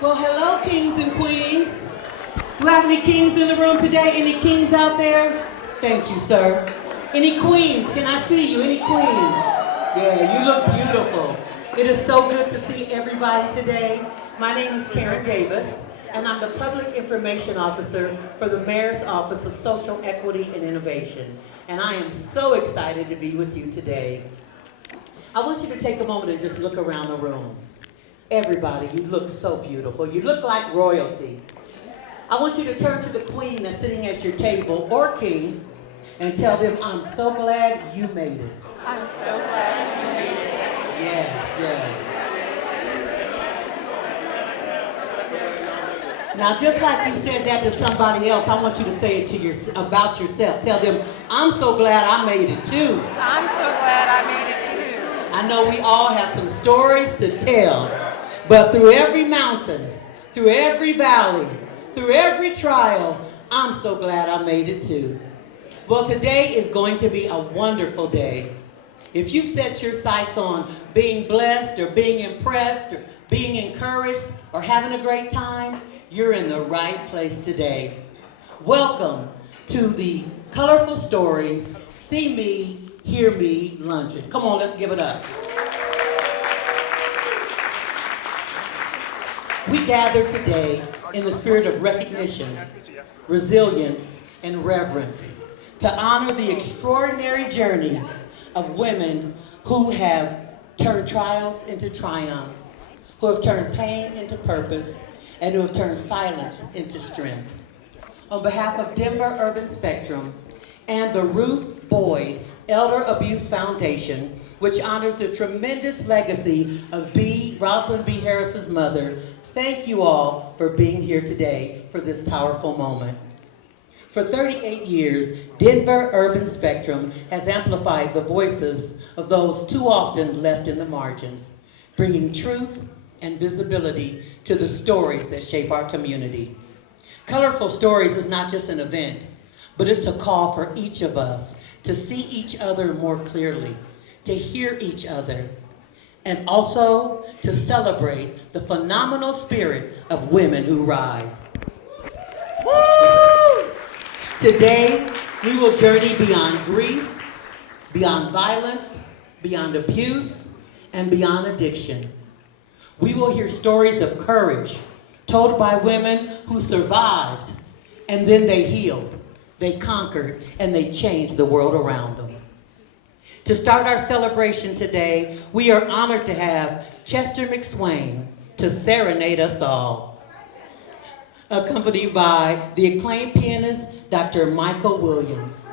Well, hello, kings and queens. Do we have any kings in the room today? Any kings out there? Thank you, sir. Any queens? Can I see you? Any queens? Yeah, you look beautiful. It is so good to see everybody today. My name is Karen Davis, and I'm the Public Information Officer for the Mayor's Office of Social Equity and Innovation. And I am so excited to be with you today. I want you to take a moment and just look around the room. Everybody, you look so beautiful. You look like royalty. I want you to turn to the queen that's sitting at your table, or king, and tell them, I'm so glad you made it. I'm so glad you made it. Yes, yes. Now, just like you said that to somebody else, I want you to say it to about yourself. Tell them, I'm so glad I made it too. I'm so glad I made it too. I know we all have some stories to tell, but through every mountain, through every valley, through every trial, I'm so glad I made it too. Well, today is going to be a wonderful day. If you've set your sights on being blessed or being impressed or being encouraged or having a great time, you're in the right place today. Welcome to the Colorful Stories, See Me, Hear Me luncheon. Come on, let's give it up. We gather today in the spirit of recognition, resilience, and reverence to honor the extraordinary journeys of women who have turned trials into triumph, who have turned pain into purpose, and who have turned silence into strength. On behalf of Denver Urban Spectrum and the Ruth Boyd Elder Abuse Foundation, which honors the tremendous legacy of Rosalind B. Harris's mother, thank you all for being here today for this powerful moment. For 38 years, Denver Urban Spectrum has amplified the voices of those too often left in the margins, bringing truth and visibility to the stories that shape our community. Colorful Stories is not just an event, but it's a call for each of us to see each other more clearly, to hear each other, and also to celebrate the phenomenal spirit of women who rise. Woo! Today, we will journey beyond grief, beyond violence, beyond abuse, and beyond addiction. We will hear stories of courage told by women who survived, and then they healed, they conquered, and they changed the world around them. To start our celebration today, we are honored to have Chester McSwain to serenade us all, accompanied by the acclaimed pianist, Dr. Michael Williams.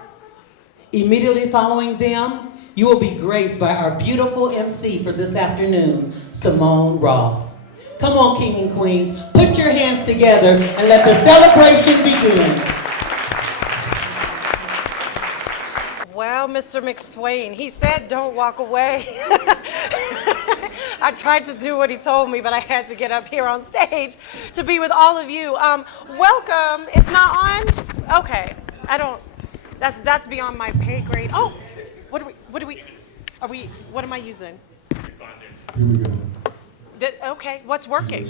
Immediately following them, you will be graced by our beautiful MC for this afternoon, Simone Ross. Come on, King and Queens, put your hands together and let the celebration begin. Well, Mr. McSwain, he said don't walk away. I tried to do what he told me, but I had to get up here on stage to be with all of you. Welcome. It's not on? Okay. That's beyond my pay grade. Oh, what am I using? Here we go. Okay, what's working?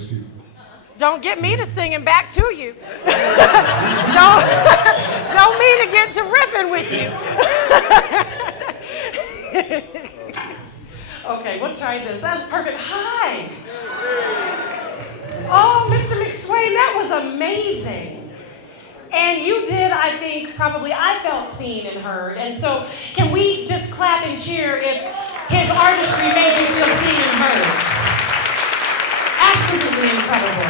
Don't get me to singing back to you. don't mean to get to riffing with you. Okay, we'll try this. That's perfect. Hi. Oh, Mr. McSwain, that was amazing. And you did, I think, I felt seen and heard. And so can we just clap and cheer if his artistry made you feel seen and heard? Absolutely incredible.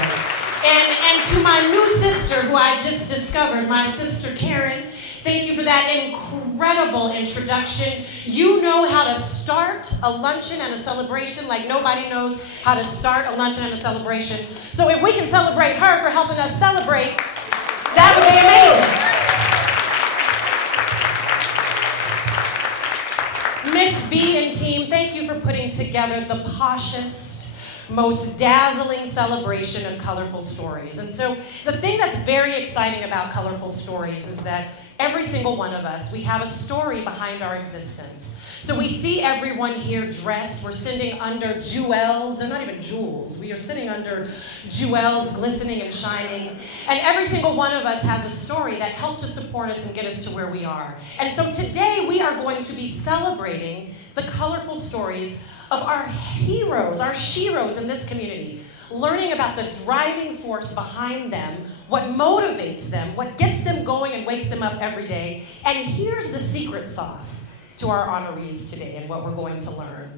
And to my new sister, who I just discovered, my sister Karen, thank you for that incredible introduction. You know how to start a luncheon and a celebration like nobody knows how to start a luncheon and a celebration. So if we can celebrate her for helping us celebrate, that would be amazing. Miss B and team, thank you for putting together the poshest, most dazzling celebration of Colorful Stories. And so the thing that's very exciting about Colorful Stories is that every single one of us, we have a story behind our existence. So we see everyone here dressed. We're sitting under jewels. They're not even jewels. We are sitting under jewels, glistening and shining. And every single one of us has a story that helped to support us and get us to where we are. And so today we are going to be celebrating the colorful stories of our heroes, our sheroes in this community, learning about the driving force behind them, what motivates them, what gets them going and wakes them up every day. And here's the secret sauce to our honorees today and what we're going to learn.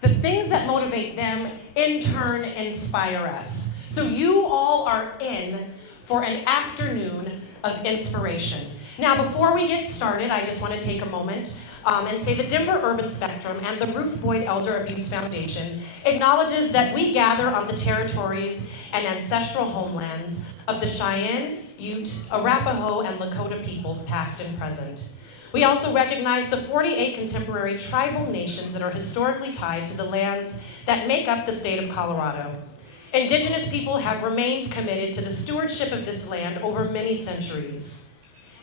The things that motivate them, in turn, inspire us. So you all are in for an afternoon of inspiration. Now, before we get started, I just want to take a moment and say the Denver Urban Spectrum and the Ruth Boyd Elder Abuse Foundation acknowledges that we gather on the territories and ancestral homelands of the Cheyenne, Ute, Arapahoe, and Lakota peoples, past and present. We also recognize the 48 contemporary tribal nations that are historically tied to the lands that make up the state of Colorado. Indigenous people have remained committed to the stewardship of this land over many centuries.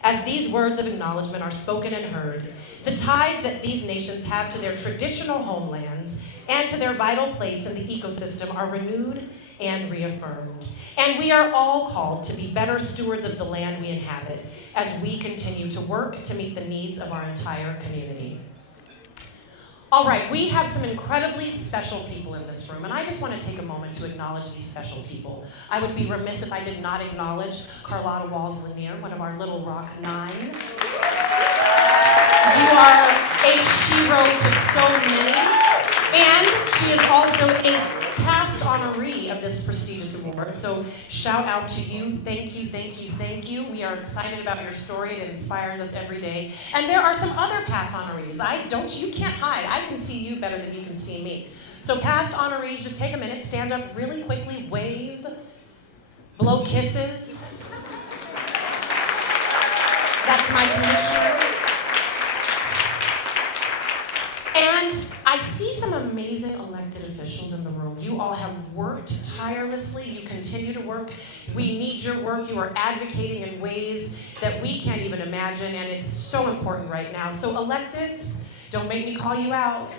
As these words of acknowledgement are spoken and heard, the ties that these nations have to their traditional homelands and to their vital place in the ecosystem are renewed and reaffirmed. And we are all called to be better stewards of the land we inhabit as we continue to work to meet the needs of our entire community. All right, we have some incredibly special people in this room, and I just want to take a moment to acknowledge these special people. I would be remiss if I did not acknowledge Carlotta Walls-Lanier, one of our Little Rock Nine. You are a shero to so many, and she is also a past honoree of this prestigious award. So shout out to you. Thank you, thank you, thank you. We are excited about your story. It inspires us every day. And there are some other past honorees. You can't hide. I can see you better than you can see me. So past honorees, just take a minute, stand up really quickly, wave, blow kisses. That's my commissioner. And I see some amazing elected officials in the room. You all have worked tirelessly. You continue to work. We need your work. You are advocating in ways that we can't even imagine, and it's so important right now. So electeds, don't make me call you out.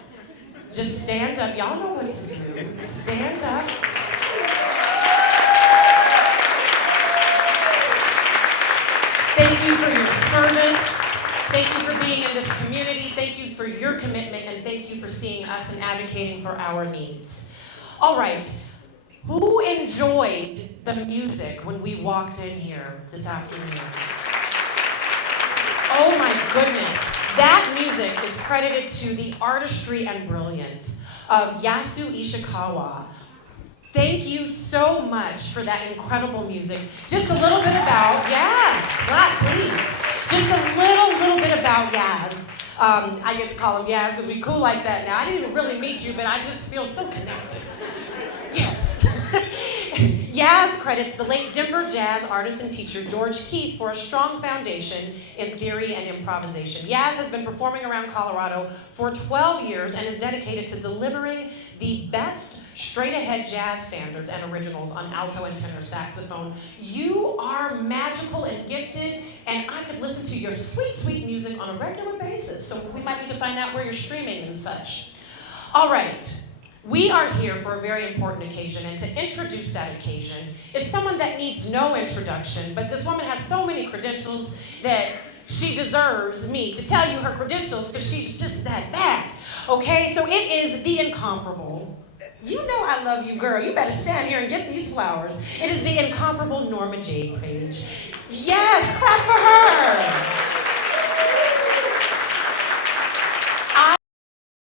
Just stand up. Y'all know what to do. Stand up. Thank you for your service. Thank you for being in this community. Thank you for your commitment, and thank you for seeing us and advocating for our needs. All right, who enjoyed the music when we walked in here this afternoon? Oh my goodness. That music is credited to the artistry and brilliance of Yasu Ishikawa. Thank you so much for that incredible music. Just a little bit about, clap please. Just a little bit about Yaz. I get to call him Yaz because we cool like that now. I didn't even really meet you, but I just feel so connected. Yes. Yaz credits the late Denver jazz artist and teacher George Keith for a strong foundation in theory and improvisation. Yaz has been performing around Colorado for 12 years and is dedicated to delivering the best straight-ahead jazz standards and originals on alto and tenor saxophone. You are magical and gifted, and I could listen to your sweet, sweet music on a regular basis, so we might need to find out where you're streaming and such. All right. We are here for a very important occasion, and to introduce that occasion is someone that needs no introduction, but this woman has so many credentials that she deserves me to tell you her credentials because she's just that bad. Okay, so it is the incomparable. You know I love you, girl. You better stand here and get these flowers. It is the incomparable Norma J. Page. Yes, clap for her.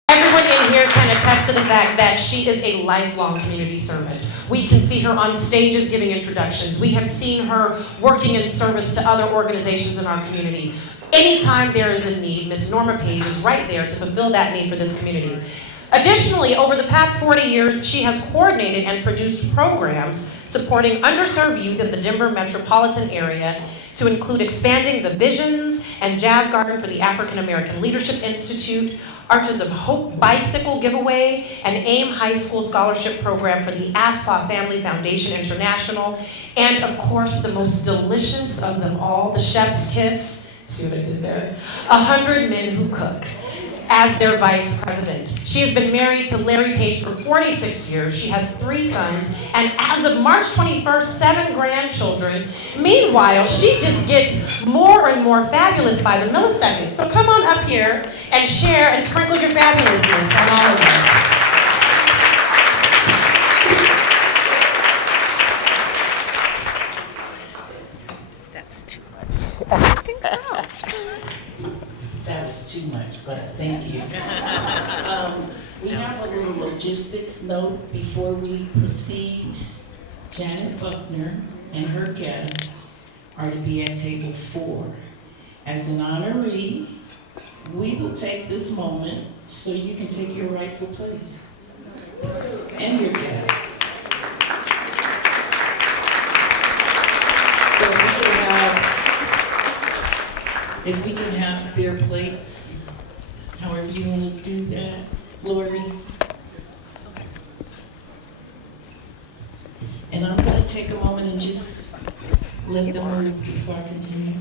Everyone in here can attest to the fact that she is a lifelong community servant. We can see her on stages giving introductions. We have seen her working in service to other organizations in our community. Anytime there is a need, Miss Norma Page is right there to fulfill that need for this community. Additionally, over the past 40 years, she has coordinated and produced programs supporting underserved youth in the Denver metropolitan area to include expanding the Visions and Jazz Garden for the African American Leadership Institute, Arches of Hope Bicycle Giveaway, and AIM High School Scholarship Program for the ASPA Family Foundation International, and of course, the most delicious of them all, the Chef's Kiss, See what I did there? 100 men who cook as their vice president. She has been married to Larry Page for 46 years. She has 3 sons, and as of March 21st, 7 grandchildren. Meanwhile, she just gets more and more fabulous by the millisecond. So come on up here and share and sprinkle your fabulousness on all of us. That's too much. I think so. That was too much, but thank you. We have a little logistics note before we proceed. Janet Buckner and her guests are to be at table 4. As an honoree, we will take this moment so you can take your rightful place. And your guests. So if we can have their plates, however you want to do that. Lori. And I'm going to take a moment and just let them move before I continue.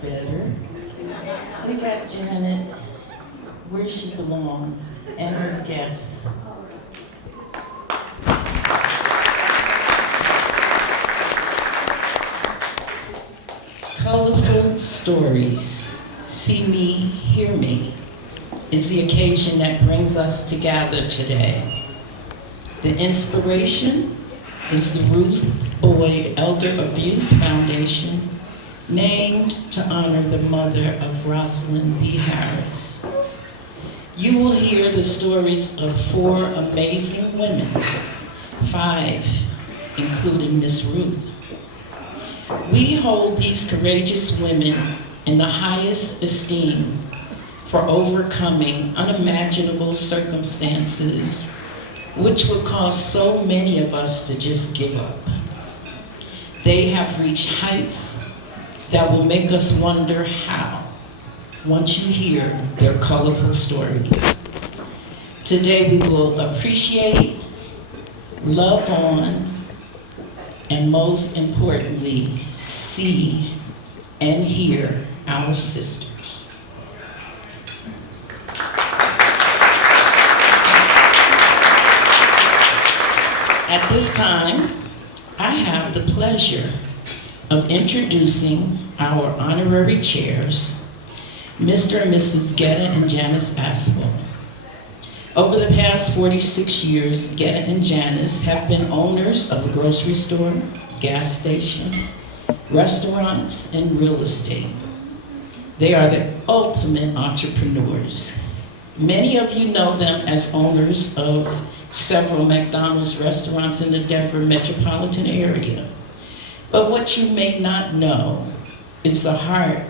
Better. We got Janet where she belongs and her guests. Colorful stories, see me, hear me, is the occasion that brings us together today. The inspiration is the Ruth Boyd Elder Abuse Foundation, named to honor the mother of Rosalind B. Harris. You will hear the stories of 4 amazing women, 5 including Miss Ruth. We hold these courageous women in the highest esteem for overcoming unimaginable circumstances which would cause so many of us to just give up. They have reached heights that will make us wonder how, once you hear their colorful stories. Today we will appreciate, love on, and most importantly, see and hear our sisters. At this time, I have the pleasure of introducing our honorary chairs, Mr. and Mrs. Getta and Janice Aspel. Over the past 46 years, Getta and Janice have been owners of a grocery store, gas station, restaurants, and real estate. They are the ultimate entrepreneurs. Many of you know them as owners of several McDonald's restaurants in the Denver metropolitan area. But what you may not know is the heart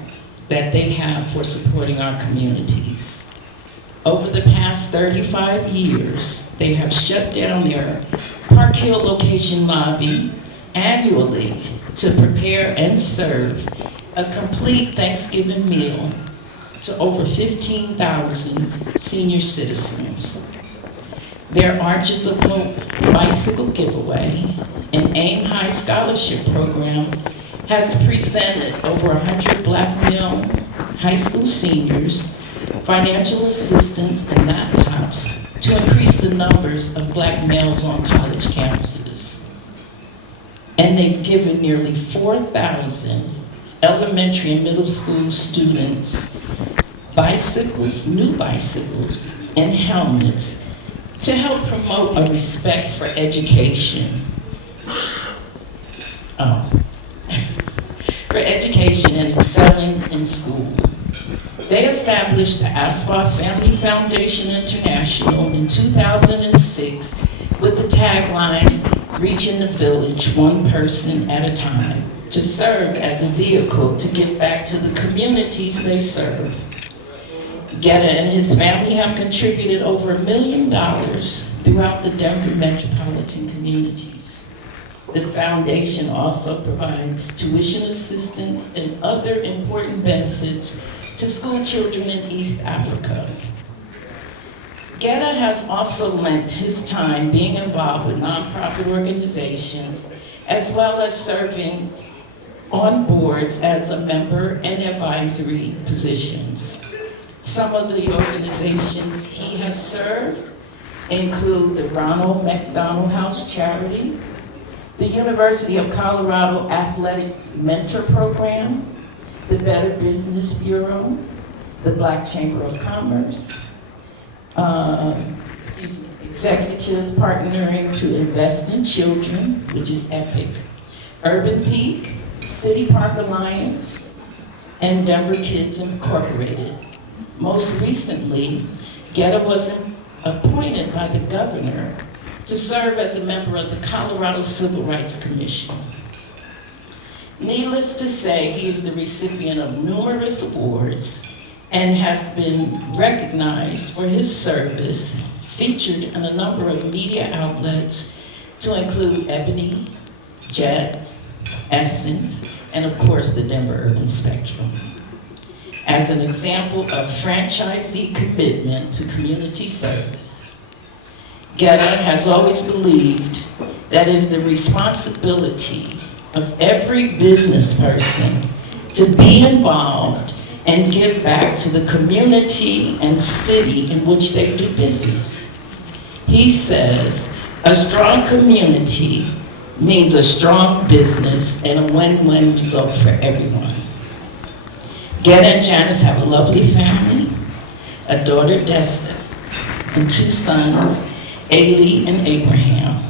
that they have for supporting our communities. Over the past 35 years, they have shut down their Park Hill location lobby annually to prepare and serve a complete Thanksgiving meal to over 15,000 senior citizens. Their Arches of Hope bicycle giveaway and Aim High Scholarship Program has presented over 100 black male high school seniors financial assistance and laptops to increase the numbers of black males on college campuses. And they've given nearly 4,000 elementary and middle school students bicycles, new bicycles, and helmets to help promote a respect for education. For education and excelling in school. They established the Aswa Family Foundation International in 2006 with the tagline, "Reaching the village one person at a time," to serve as a vehicle to give back to the communities they serve. Getta and his family have contributed over $1 million throughout the Denver metropolitan communities. The foundation also provides tuition assistance and other important benefits to school children in East Africa. Getta has also lent his time being involved with nonprofit organizations, as well as serving on boards as a member and advisory positions. Some of the organizations he has served include the Ronald McDonald House Charity, the University of Colorado Athletics Mentor Program, the Better Business Bureau, the Black Chamber of Commerce, Executives Partnering to Invest in Children, which is EPIC, Urban Peak, City Park Alliance, and Denver Kids Incorporated. Most recently, Getta was appointed by the governor to serve as a member of the Colorado Civil Rights Commission. Needless to say, he is the recipient of numerous awards and has been recognized for his service, featured in a number of media outlets to include Ebony, Jet, Essence, and of course the Denver Urban Spectrum. As an example of franchisee commitment to community service, Getta has always believed that it is the responsibility of every business person to be involved and give back to the community and city in which they do business. He says, a strong community means a strong business and a win-win result for everyone. Getta and Janice have a lovely family, a daughter, Desta, and 2 sons, Ailey and Abraham.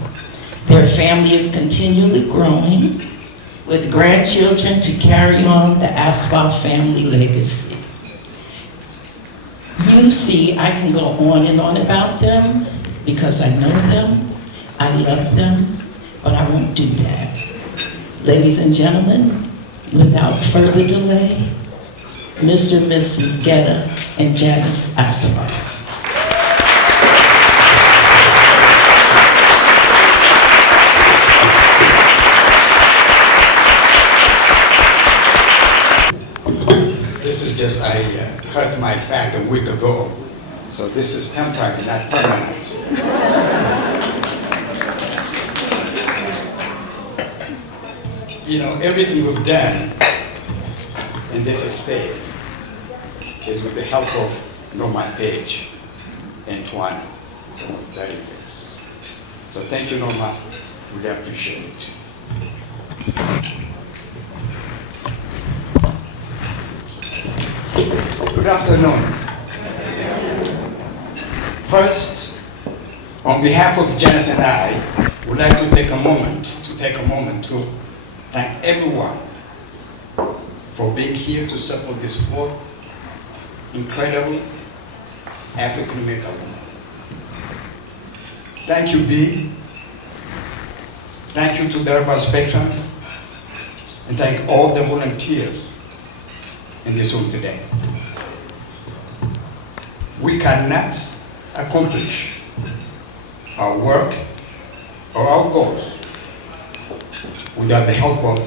Their family is continually growing, with grandchildren to carry on the Aswa family legacy. You see, I can go on and on about them because I know them, I love them, but I won't do that. Ladies and gentlemen, without further delay, Mr. and Mrs. Getta and Janice Aswa. This is just, I hurt my back a week ago, so this is temporary, not permanent. You know, everything we've done in this estate is with the help of Norma Page and Tuan. So that is this. So thank you, Norma. We appreciate it. Good afternoon. First, on behalf of Janice and I, would like to take a moment to thank everyone for being here to support this 4 incredible African American women. Thank you, B. Thank you to the Urban Spectrum, and thank all the volunteers in this room today. We cannot accomplish our work or our goals without the help of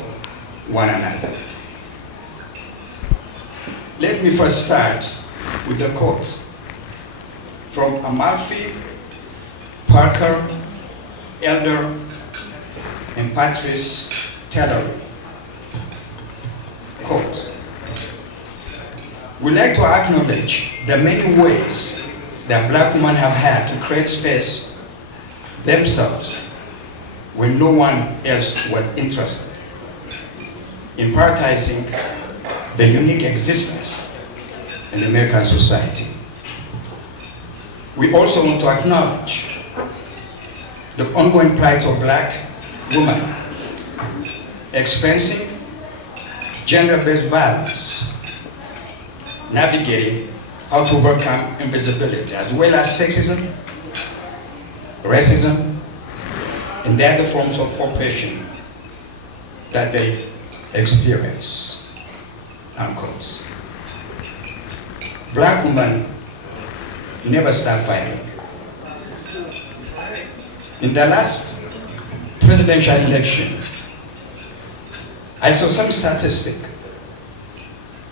one another. Let me first start with a quote from Amalfi Parker, Elder, and Patrice Taylor. Quote, "We like to acknowledge the many ways that Black women have had to create space themselves when no one else was interested in prioritizing the unique existence in American society. We also want to acknowledge the ongoing plight of Black women experiencing gender-based violence, navigating how to overcome invisibility, as well as sexism, racism, and the other forms of oppression that they experience." Unquote. Black women never stop fighting. In the last presidential election, I saw some statistic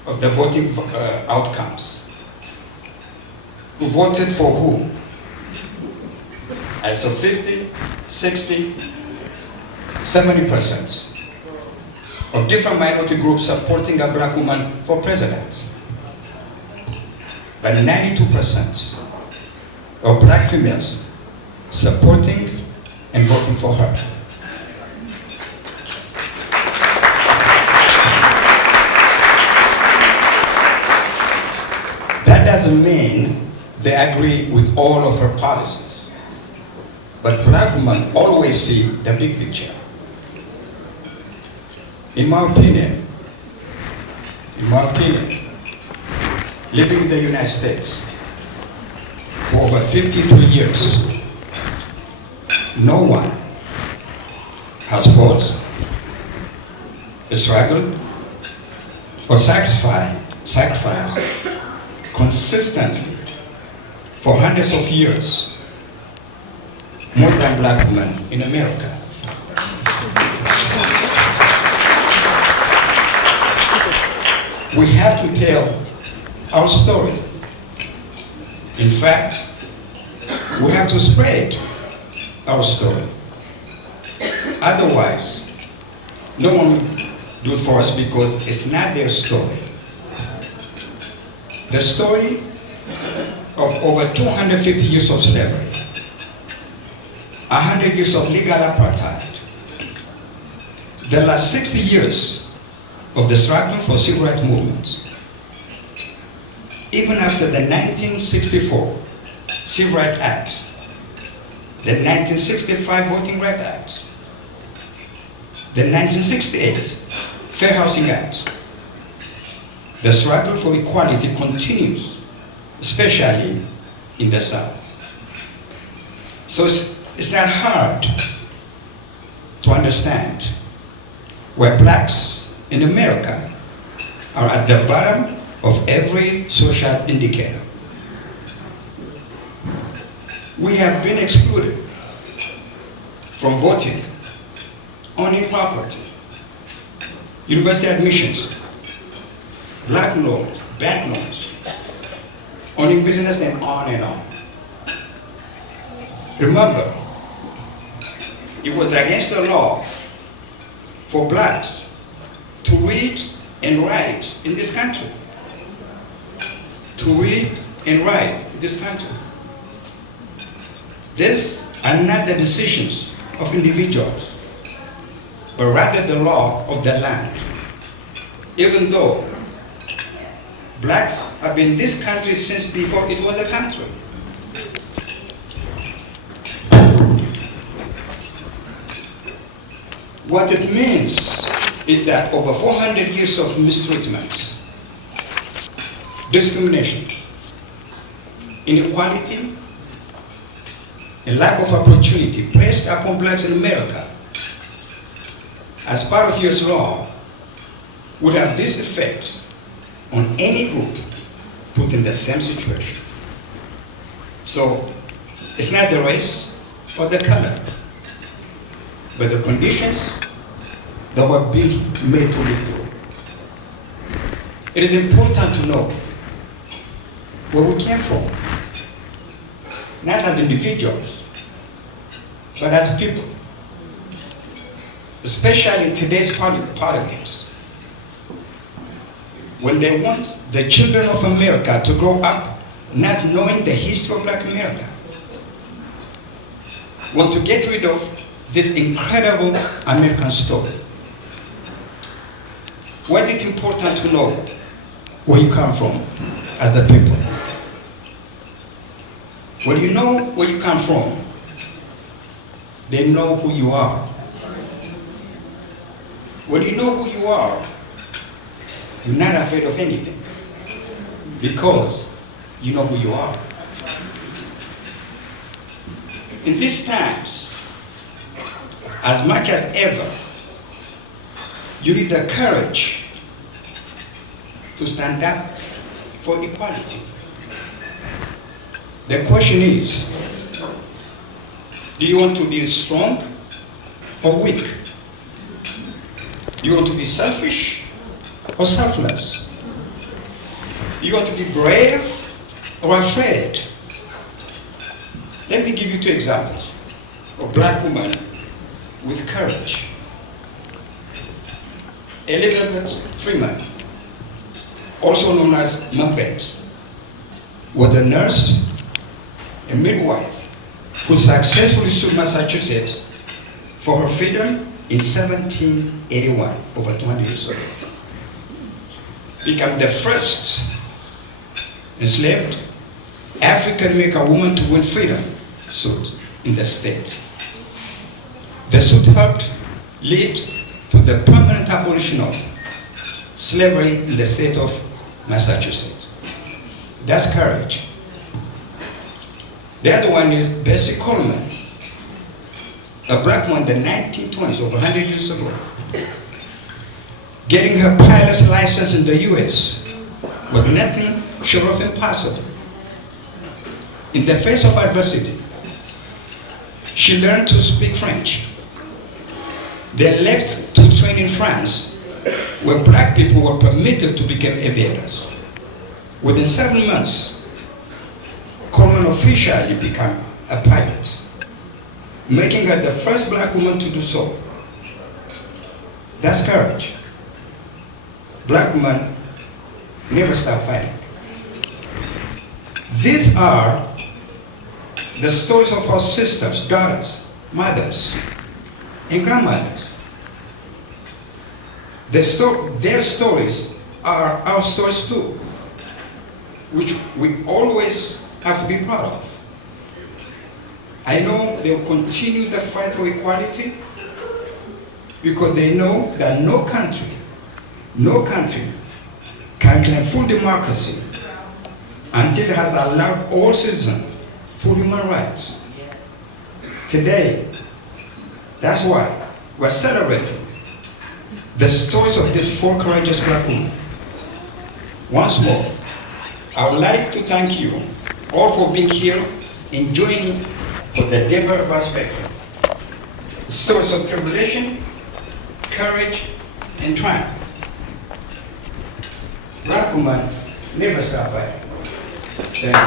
of the voting outcomes. Who voted for who? I saw 50, 60, 70% of different minority groups supporting a Black woman for president. But 92% of Black females supporting and voting for her. That doesn't mean they agree with all of her policies. But Black women always see the big picture. In my opinion, living in the United States for over 53 years, no one has fought, struggled, or sacrificed consistently for hundreds of years more than Black women in America. We have to tell our story. In fact, we have to spread our story. Otherwise, no one will do it for us because it's not their story. The story of over 250 years of slavery, 100 years of legal apartheid, the last 60 years of the struggle for civil rights movement. Even after the 1964 Civil Rights Act, the 1965 Voting Rights Act, the 1968 Fair Housing Act, the struggle for equality continues, especially in the South. So it's not hard to understand where Blacks in America are at the bottom of every social indicator. We have been excluded from voting, owning property, university admissions, Black loans, bank loans, owning business, and on and on. Remember, it was against the law for Blacks to read and write in this country. To read and write in this country. These are not the decisions of individuals, but rather the law of the land. Even though Blacks have been in this country since before it was a country. What it means is that over 400 years of mistreatment, discrimination, inequality, and lack of opportunity placed upon Blacks in America as part of US law would have this effect on any group put in the same situation. So it's not the race or the color, but the conditions that were being made to live through. It is important to know where we came from, not as individuals, but as people, especially in today's politics, when they want the children of America to grow up not knowing the history of Black America, want to get rid of this incredible American story. Why is it important to know where you come from as a people? When you know where you come from, they know who you are. When you know who you are, you're not afraid of anything because you know who you are. In these times, as much as ever, you need the courage to stand up for equality. The question is, do you want to be strong or weak? Do you want to be selfish or selfless? Do you want to be brave or afraid? Let me give you 2 examples of Black women with courage. Elizabeth Freeman, also known as Mumpet, was a nurse, a midwife, who successfully sued Massachusetts for her freedom in 1781, over 20 years ago. Became the first enslaved African-American woman to win freedom suit in the state. The suit helped lead to the permanent abolition of slavery in the state of Massachusetts. That's courage. The other one is Bessie Coleman, a Black woman in the 1920s, over 100 years ago. Getting her pilot's license in the US was nothing short of impossible. In the face of adversity, she learned to speak French. They left to train in France, where Black people were permitted to become aviators. Within 7 months, Coleman officially became a pilot, making her the first Black woman to do so. That's courage. Black women never stop fighting. These are the stories of our sisters, daughters, mothers, and grandmothers. Their stories are our stories too, which we always have to be proud of. I know they will continue the fight for equality because they know that no country can claim full democracy until it has allowed all citizens full human rights. Today, that's why we're celebrating the stories of these 4 courageous Black women. Once more, I would like to thank you all for being here and joining for the Denver perspective. Stories of tribulation, courage, and triumph. Black women never stop fighting. Thank you.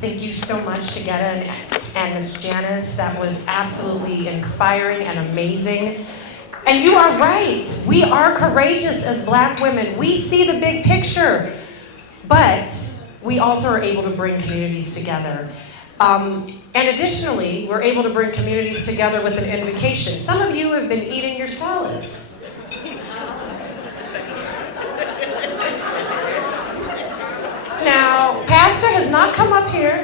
Thank you so much, Tegeta and Ms. Janice. That was absolutely inspiring and amazing. And you are right. We are courageous as Black women. We see the big picture, but we also are able to bring communities together. And additionally, we're able to bring communities together with an invocation. Some of you have been eating your salads. Now, Pastor has not come up here.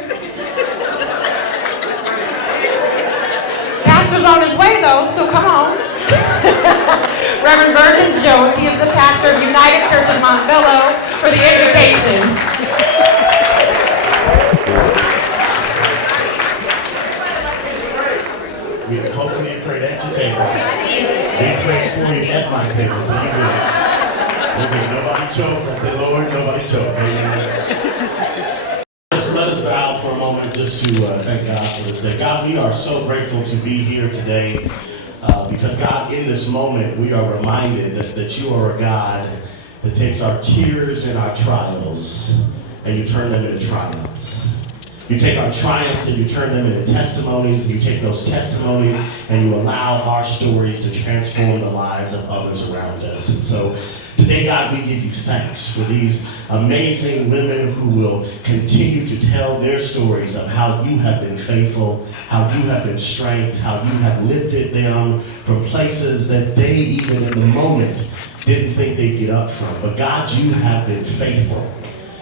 Pastor's on his way though, so come on. Reverend Vernon Jones, he is the pastor of United Church of Montbello, for the invocation. Nobody choke. I said, Lord, nobody choke. Amen. Let us bow for a moment just to thank God for this day. God, we are so grateful to be here today because, God, in this moment, we are reminded that you are a God that takes our tears and our trials and you turn them into triumphs. You take our triumphs and you turn them into testimonies, and you take those testimonies and you allow our stories to transform the lives of others around us. And so today, God, we give you thanks for these amazing women who will continue to tell their stories of how you have been faithful, how you have been strength, how you have lifted them from places that they, even in the moment, didn't think they'd get up from. But God, you have been faithful.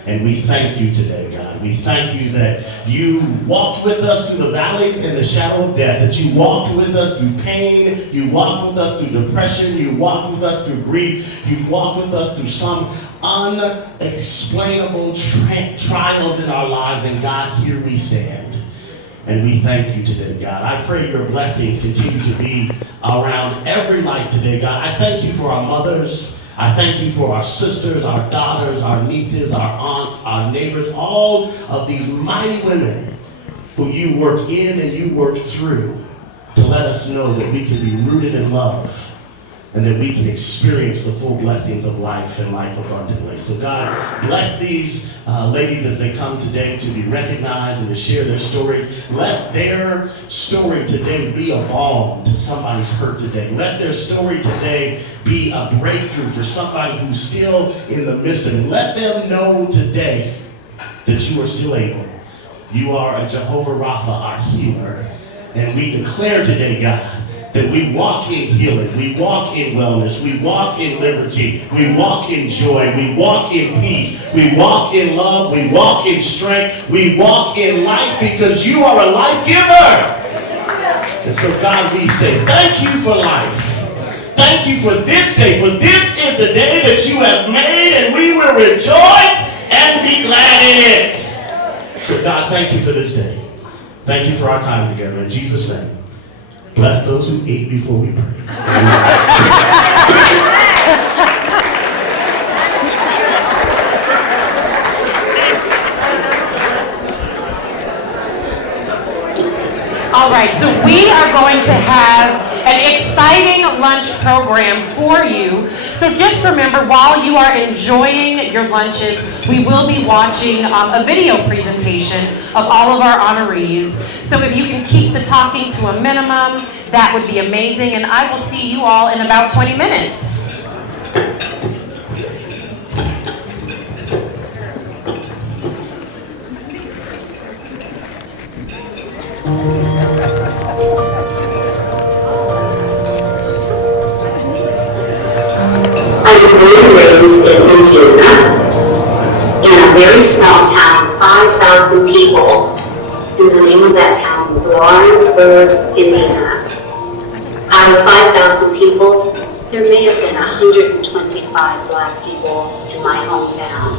And we thank you today, God. We thank you that you walked with us through the valleys and the shadow of death, that you walked with us through pain, you walked with us through depression, you walked with us through grief, you walked with us through some unexplainable trials in our lives, and God, here we stand. And we thank you today, God. I pray your blessings continue to be around every life today, God. I thank you for our mothers. I thank you for our sisters, our daughters, our nieces, our aunts, our neighbors, all of these mighty women who you work in and you work through to let us know that we can be rooted in love and that we can experience the full blessings of life and life abundantly. So God, bless these ladies as they come today to be recognized and to share their stories. Let their story today be a balm to somebody's hurt today. Let their story today be a breakthrough for somebody who's still in the midst of it. Let them know today that you are still able. You are a Jehovah Rapha, our healer. And we declare today, God, that we walk in healing, we walk in wellness, we walk in liberty, we walk in joy, we walk in peace, we walk in love, we walk in strength, we walk in life because you are a life giver. And so God, we say thank you for life. Thank you for this day, for this is the day that you have made, and we will rejoice and be glad in it. So God, thank you for this day. Thank you for our time together. In Jesus' name. Bless those who ate before we pray. All right, so we are going to have an exciting lunch program for you. So just remember, while you are enjoying your lunches, we will be watching a video presentation of all of our honorees. So if you can keep the talking to a minimum, that would be amazing. And I will see you all in about 20 minutes. I was born and raised in Indiana, in a very small town, 5,000 people, and the name of that town was Lawrenceburg, Indiana. Out of 5,000 people, there may have been 125 Black people in my hometown.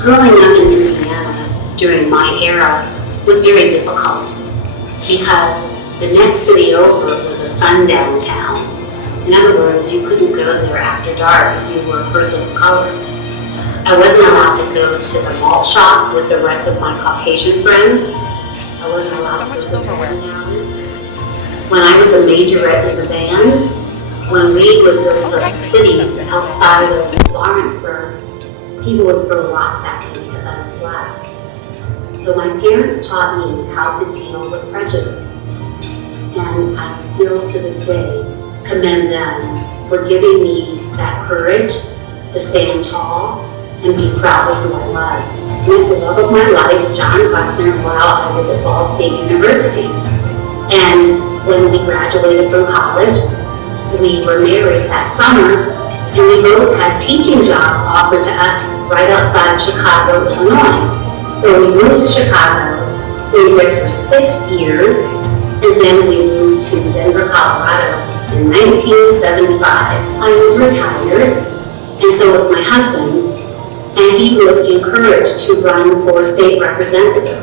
Growing up in Indiana during my era was very difficult because the next city over was a sundown town. In other words, you couldn't go there after dark if you were a person of color. I wasn't allowed to go to the malt shop with the rest of my Caucasian friends. I wasn't allowed to go to the bowling alley. When I was a majorette in the band, when we would go to cities outside of Lawrenceburg, people would throw rocks at me because I was Black. So my parents taught me how to deal with prejudice. And I still, to this day, commend them for giving me that courage to stand tall and be proud of who I was. Met the love of my life, John Buckner, while I was at Ball State University. And when we graduated from college, we were married that summer, and we both had teaching jobs offered to us right outside Chicago, Illinois. So we moved to Chicago, stayed there for 6 years, and then we moved to Denver, Colorado in 1975. I was retired, and so was my husband, and he was encouraged to run for state representative.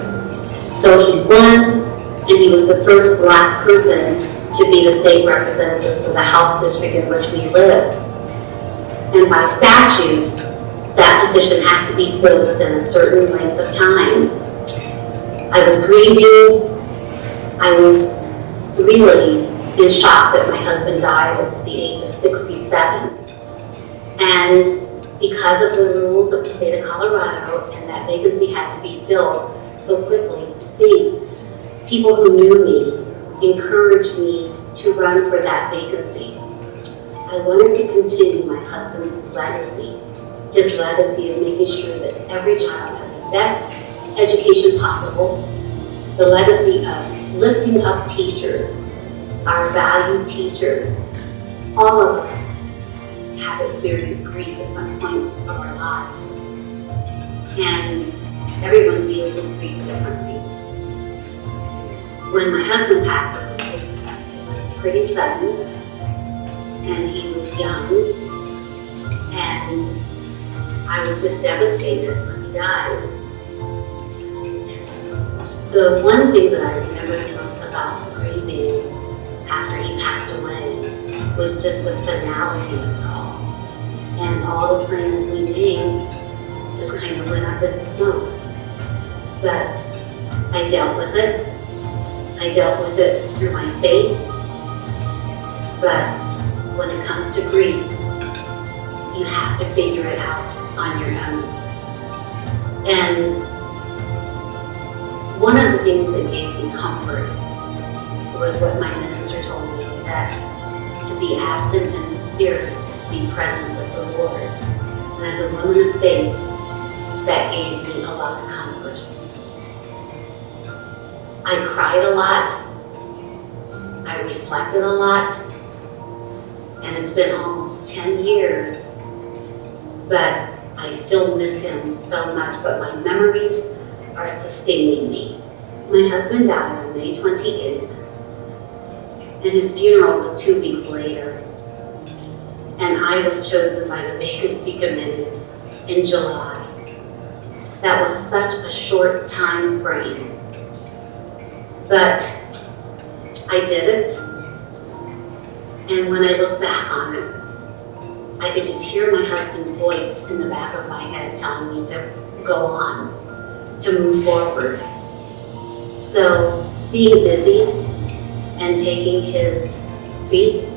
So he won, and he was the first Black person to be the state representative for the House district in which we lived. And by statute, that position has to be filled within a certain length of time. I was grieving. I was really in shock that my husband died at the age of 67. And because of the rules of the state of Colorado, and that vacancy had to be filled so quickly, states, people who knew me encouraged me to run for that vacancy. I wanted to continue my husband's legacy, his legacy of making sure that every child had the best education possible, the legacy of lifting up teachers, our valued teachers. All of us have experienced grief at some point of our lives, and everyone deals with grief differently. When my husband passed away, it was pretty sudden, and he was young, and I was just devastated when he died. The one thing that I remember the most about grieving after he passed away was just the finality of it all. And all the plans we made just kind of went up in smoke. But I dealt with it. I dealt with it through my faith. But when it comes to grief, you have to figure it out on your own. And one of the things that gave me comfort was what my minister told me, that to be absent in the spirit is to be present with the Lord. And as a woman of faith, that gave me a lot of comfort. I cried a lot. I reflected a lot. And it's been almost 10 years, but I still miss him so much, but my memories are sustaining me. My husband died on May 28th, and his funeral was 2 weeks later. And I was chosen by the vacancy committee in July. That was such a short time frame. But I did it. And when I look back on it, I could just hear my husband's voice in the back of my head telling me to go on, to move forward. So being busy and taking his seat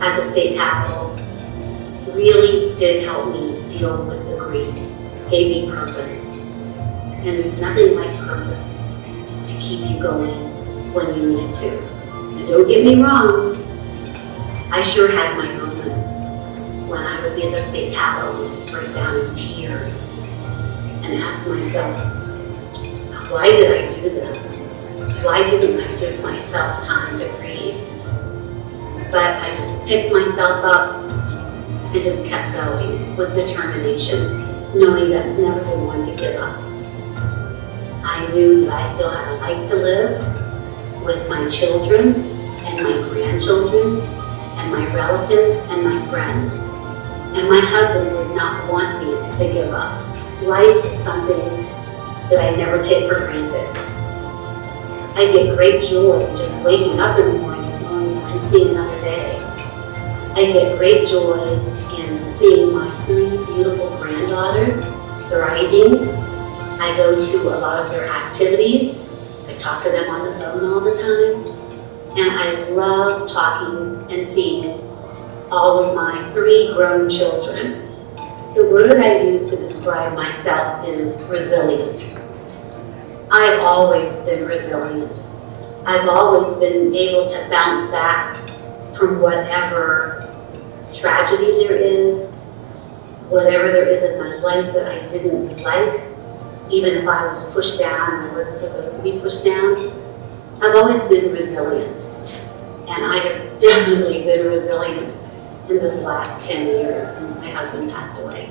at the state capitol really did help me deal with the grief, gave me purpose. And there's nothing like purpose to keep you going when you need to. And don't get me wrong, I sure had my moments when I would be at the state capitol and just break down in tears and ask myself, why did I do this? Why didn't I give myself time to grieve? But I just picked myself up and just kept going with determination, knowing that I was never going to give up. I knew that I still had a life to live with my children and my grandchildren and my relatives and my friends. And my husband would not want me to give up. Life is something that I never take for granted. I get great joy just waking up in the morning knowing that I'm seeing another day. I get great joy in seeing my 3 beautiful granddaughters thriving. I go to a lot of their activities. I talk to them on the phone all the time. And I love talking and seeing all of my 3 grown children. The word I use to describe myself is resilient. I've always been resilient. I've always been able to bounce back from whatever tragedy there is, whatever there is in my life that I didn't like, even if I was pushed down and I wasn't supposed to be pushed down. I've always been resilient. And I have definitely been resilient in this last 10 years since my husband passed away.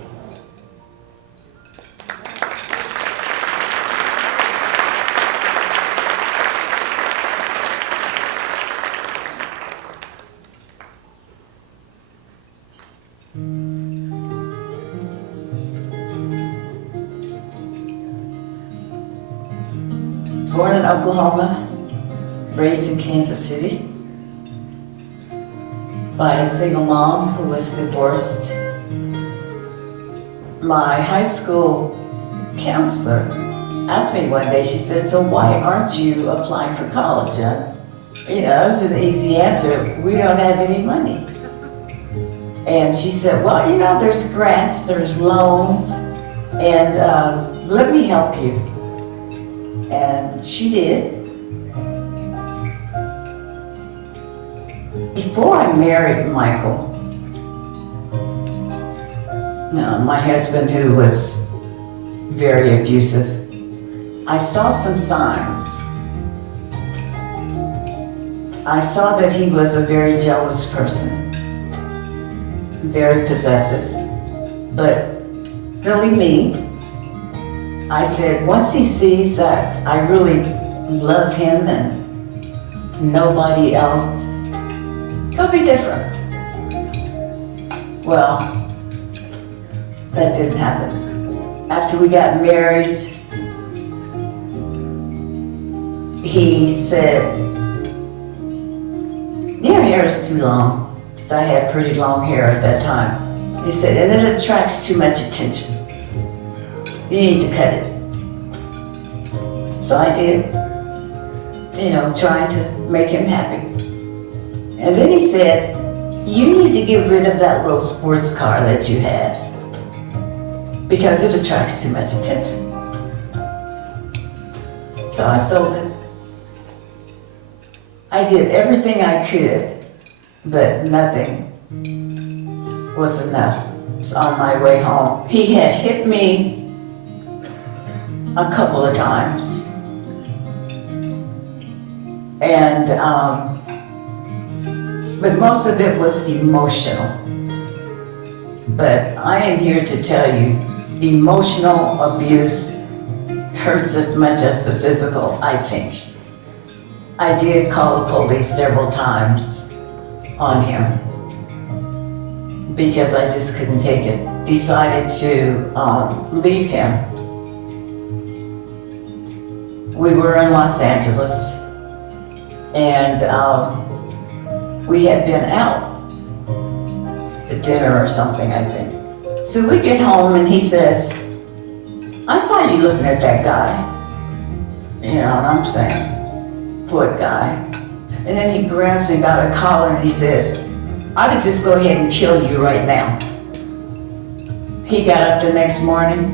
Born in Oklahoma, raised in Kansas City by a single mom who was divorced my high school counselor asked me one day, she said, so why aren't you applying for college? You know, that was an easy answer. We don't have any money. And she said, well, you know, there's grants, there's loans, and let me help you. And she did. Before I married Michael, my husband, who was very abusive, I saw some signs. I saw that he was a very jealous person, very possessive, but silly me, I said, once he sees that I really love him and nobody else, he'll be different. Well, that didn't happen. After we got married, he said, your hair is too long, because I had pretty long hair at that time. He said, and it attracts too much attention. You need to cut it. So I did, you know, trying to make him happy. And then he said, you need to get rid of that little sports car that you had, because it attracts too much attention. So I sold it. I did everything I could, but nothing was enough. So on my way home, he had hit me a couple of times. And, but most of it was emotional. But I am here to tell you, emotional abuse hurts as much as the physical, I think. I did call the police several times on him because I just couldn't take it. Decided to leave him. We were in Los Angeles and we had been out at dinner or something, I think. So we get home and he says, I saw you looking at that guy. You know what I'm saying? Poor guy. And then he grabs and got a collar and he says, I would just go ahead and kill you right now. He got up the next morning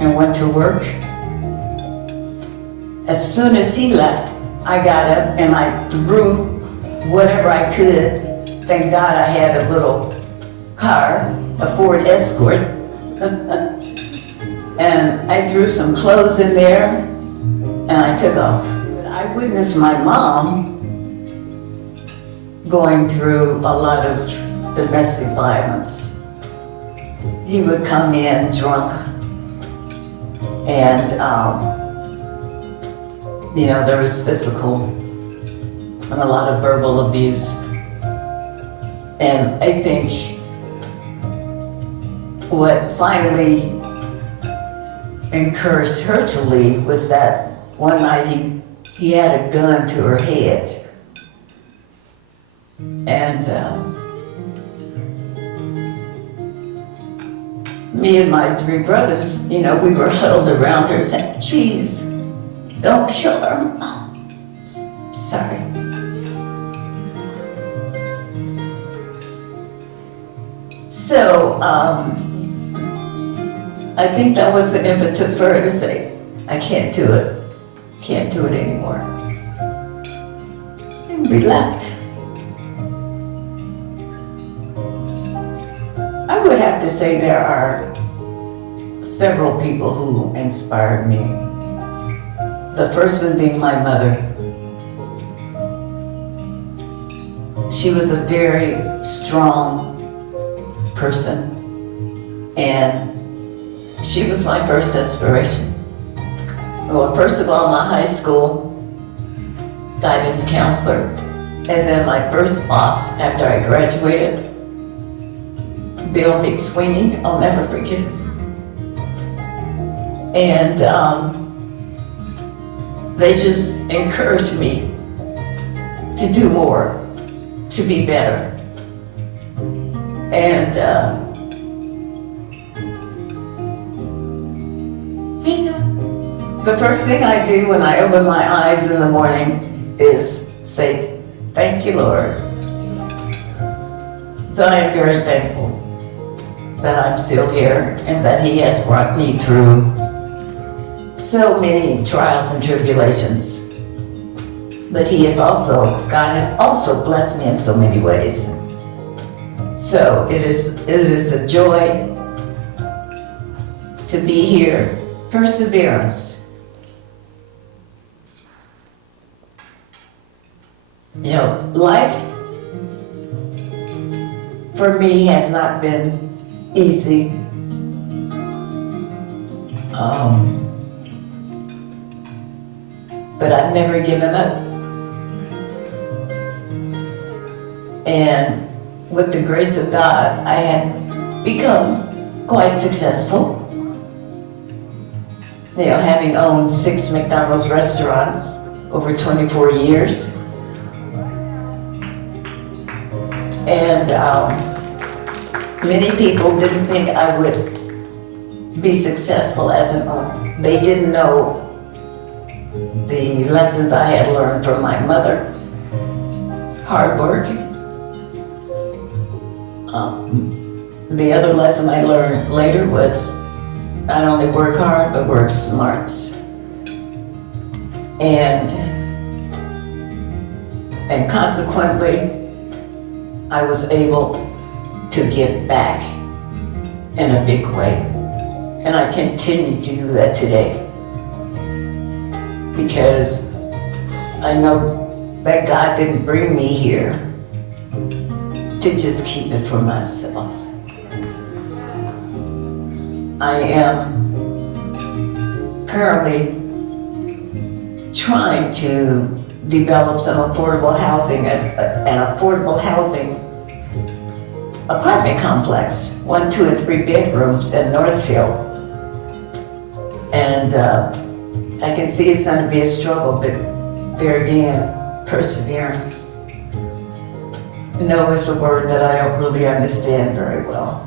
and went to work. As soon as he left, I got up and I threw whatever I could. Thank God I had a little car, a Ford Escort. And I threw some clothes in there and I took off. I witnessed my mom going through a lot of domestic violence. He would come in drunk and, you know, there was physical and a lot of verbal abuse. And I think what finally encouraged her to leave was that one night he had a gun to her head. And me and my three brothers, you know, we were huddled around her saying, "Please, don't kill her." Oh, sorry. So, I think that was the impetus for her to say, I can't do it. Can't do it anymore. And we left. I would have to say there are several people who inspired me. The first one being my mother. She was a very strong person, and she was my first inspiration. Well, first of all, my high school guidance counselor, and then my first boss after I graduated, Bill McSweeney, I'll never forget. And they just encouraged me to do more, to be better. And The first thing I do when I open my eyes in the morning is say, thank you, Lord. So I am very thankful that I'm still here and that He has brought me through so many trials and tribulations. But God has also blessed me in so many ways. So it is a joy to be here. Perseverance. You know, life for me has not been easy. But I've never given up. And with the grace of God, I have become quite successful. You know, having owned 6 McDonald's restaurants over 24 years. And many people didn't think I would be successful as an owner. They didn't know the lessons I had learned from my mother. Hard work. The other lesson I learned later was not only work hard, but work smart. And consequently, I was able to give back in a big way. And I continue to do that today. Because I know that God didn't bring me here to just keep it for myself. I am currently trying to develop some affordable housing, an affordable housing apartment complex, 1, 2, and 3 bedrooms in Northfield. And I can see it's going to be a struggle, but there again, perseverance. No is a word that I don't really understand very well.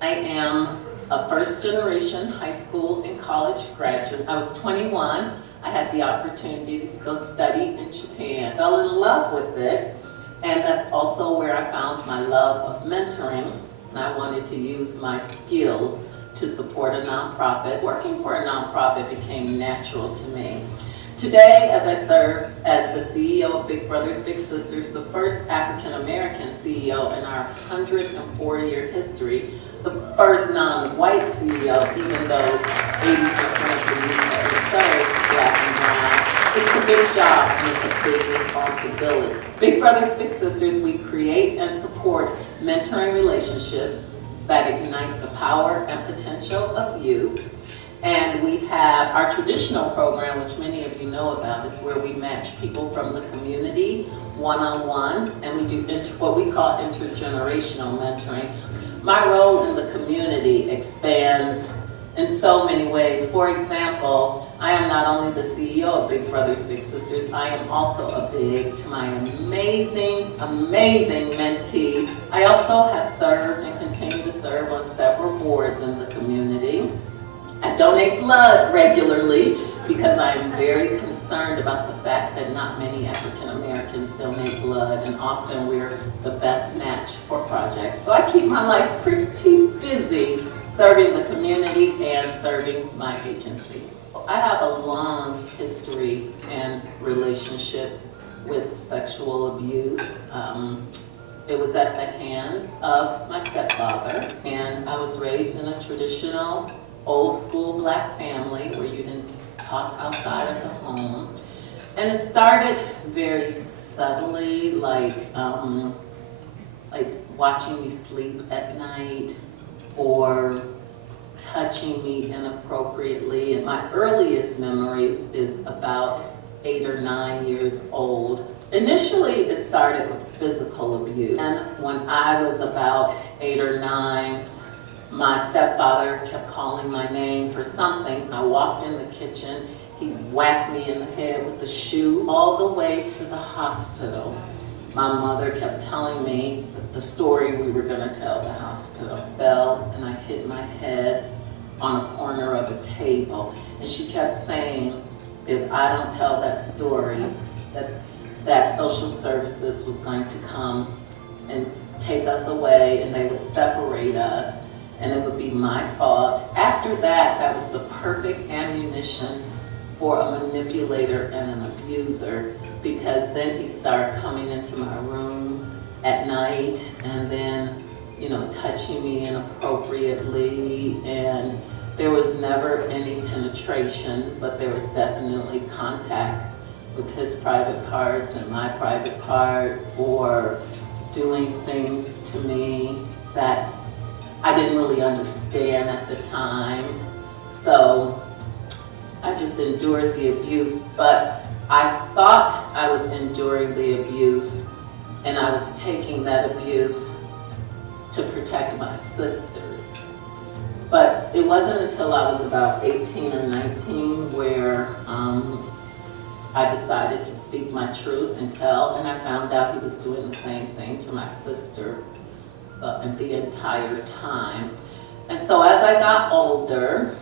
I am a first-generation high school and college graduate. I was 21. I had the opportunity to go study in Japan. Fell in love with it, and that's also where I found my love of mentoring. And I wanted to use my skills to support a nonprofit. Working for a nonprofit became natural to me. Today, as I serve as the CEO of Big Brothers Big Sisters, the first African-American CEO in our 104-year history, the first non-white CEO, even though 80% of the youth that we serve Black and brown. It's a big job and it's a big responsibility. Big Brothers Big Sisters, we create and support mentoring relationships that ignite the power and potential of youth. And we have our traditional program, which many of you know about, is where we match people from the community one-on-one, and we do what we call intergenerational mentoring. My role in the community expands in so many ways. For example, I am not only the CEO of Big Brothers Big Sisters, I am also a big to my amazing, amazing mentee. I also have served and continue to serve on several boards in the community. I donate blood regularly because I am very concerned about the fact that not many African Americans donate blood, and often we're the best match for projects. So I keep my life pretty busy serving the community and serving my agency. I have a long history and relationship with sexual abuse. It was at the hands of my stepfather, and I was raised in a traditional old school Black family where you didn't talk outside of the home. And it started very subtly, like watching me sleep at night or touching me inappropriately. And my earliest memories is about 8 or 9 years old. Initially, it started with physical abuse. And when I was about 8 or 9, My stepfather kept calling my name for something. I walked in the kitchen. He whacked me in the head with the shoe all the way to the hospital. My mother kept telling me that the story we were going to tell at the hospital. Fell and I hit my head on a corner of a table. And she kept saying, if I don't tell that story, that social services was going to come and take us away and they would separate us and it would be my fault. After that, that was the perfect ammunition for a manipulator and an abuser, because then he started coming into my room at night and then, you know, touching me inappropriately, and there was never any penetration, but there was definitely contact with his private parts and my private parts, or doing things to me that I didn't really understand at the time. So I just endured the abuse, but I thought I was enduring the abuse and I was taking that abuse to protect my sisters. But it wasn't until I was about 18 or 19 where I decided to speak my truth and tell, and I found out he was doing the same thing to my sister the entire time. And so as I got older,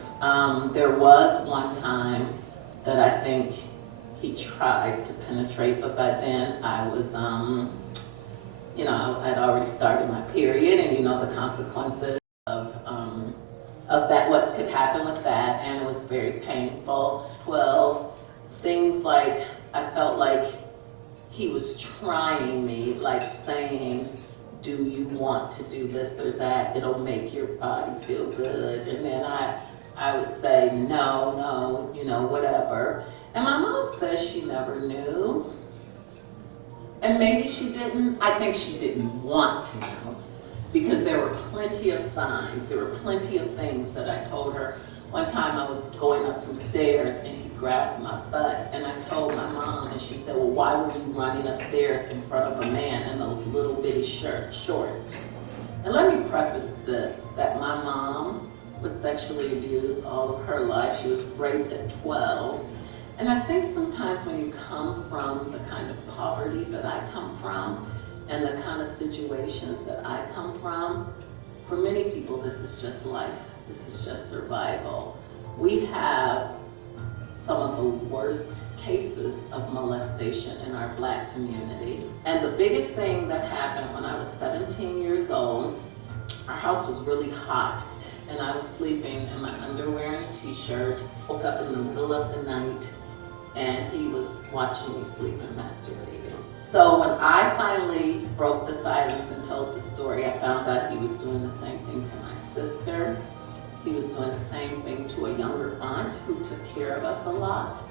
there was one time that I think he tried to penetrate, but by then I was, you know, I'd already started my period, and you know the consequences of that, what could happen with that, and it was very painful. 12, things like, I felt like he was trying me, like saying, do you want to do this or that? It'll make your body feel good. And then I would say, no, you know, whatever. And my mom says she never knew. And maybe she didn't. I think she didn't want to know, because there were plenty of signs. There were plenty of things that I told her. One time I was going up some stairs and he grabbed my butt, and I told my mom, and she said, well, why were you running upstairs in front of a man in those little bitty shorts? And let me preface this, that my mom was sexually abused all of her life. She was raped at 12. And I think sometimes when you come from the kind of poverty that I come from, and the kind of situations that I come from, for many people this is just life. This is just survival. We have some of the worst cases of molestation in our Black community. And the biggest thing that happened when I was 17 years old, our house was really hot, and I was sleeping in my underwear and a t-shirt, woke up in the middle of the night, and he was watching me sleep and masturbating. So when I finally broke the silence and told the story, I found out he was doing the same thing to my sister. He was doing the same thing to a younger aunt who took care of us a lot,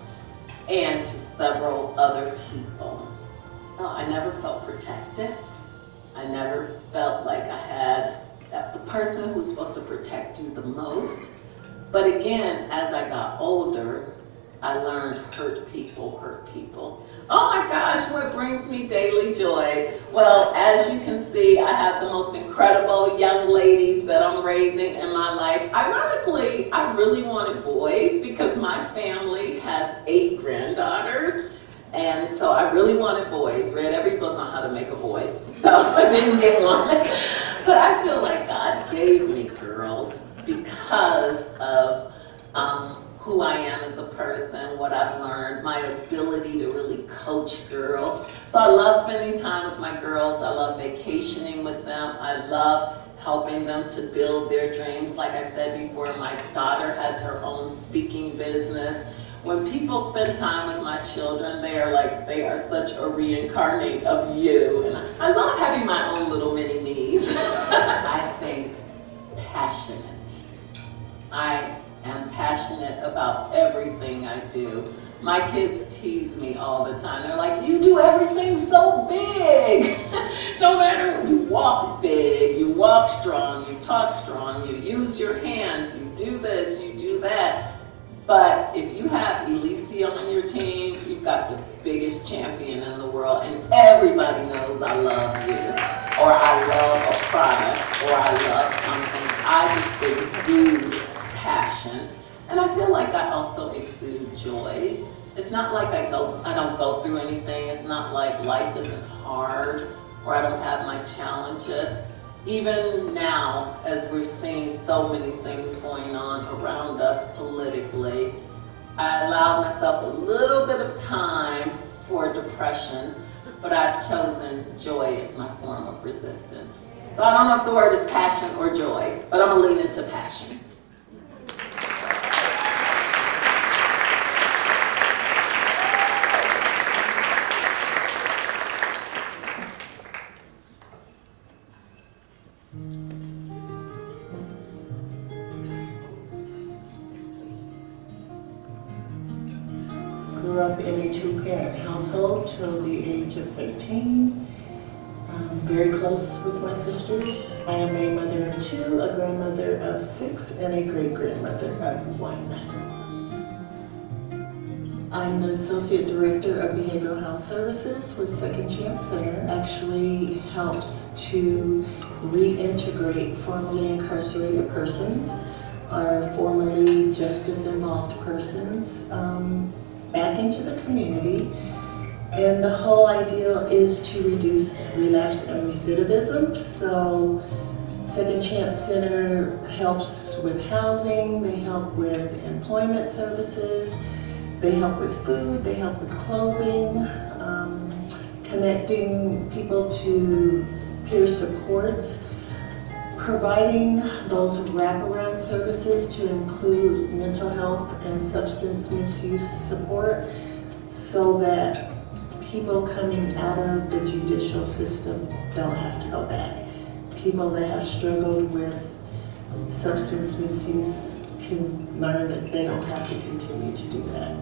and to several other people. I never felt protected. I never felt like I had the person who's supposed to protect you the most. But again, as I got older, I learned hurt people hurt people. Oh my gosh, what brings me daily joy? Well, as you can see, I have the most incredible young ladies that I'm raising in my life. Ironically, I really wanted boys because my family has 8 granddaughters. And so I really wanted boys, read every book on how to make a boy, so I didn't get one. But I feel like God gave me girls because of who I am as a person, what I've learned, my ability to really coach girls. So I love spending time with my girls. I love vacationing with them. I love helping them to build their dreams. Like I said before, my daughter has her own speaking business. When people spend time with my children, they are such a reincarnate of you. And I love having my own little mini-me's. I think passionate. I am passionate about everything I do. My kids tease me all the time. They're like, you do everything so big. No matter what, you walk big, you walk strong, you talk strong, you use your hands, you do this, you do that. But if you have Elysia on your team, you've got the biggest champion in the world, and everybody knows I love you, or I love a product, or I love something. I just I feel like I also exude joy. It's not like I don't go through anything. It's not like life isn't hard or I don't have my challenges. Even now, as we're seeing so many things going on around us politically, I allowed myself a little bit of time for depression, but I've chosen joy as my form of resistance. So I don't know if the word is passion or joy, but I'm gonna lean into passion. Grew up in a two-parent household till the age of 13. Very close with my sisters. I am a mother of 2, a grandmother of 6, and a great-grandmother of 1. I'm the Associate Director of Behavioral Health Services with Second Chance Center. Actually helps to reintegrate formerly incarcerated persons or formerly justice-involved persons back into the community. And the whole idea is to reduce relapse and recidivism. So Second Chance Center helps with housing, they help with employment services, they help with food, they help with clothing, connecting people to peer supports, providing those wraparound services to include mental health and substance misuse support so that people coming out of the judicial system don't have to go back. People that have struggled with substance misuse can learn that they don't have to continue to do that.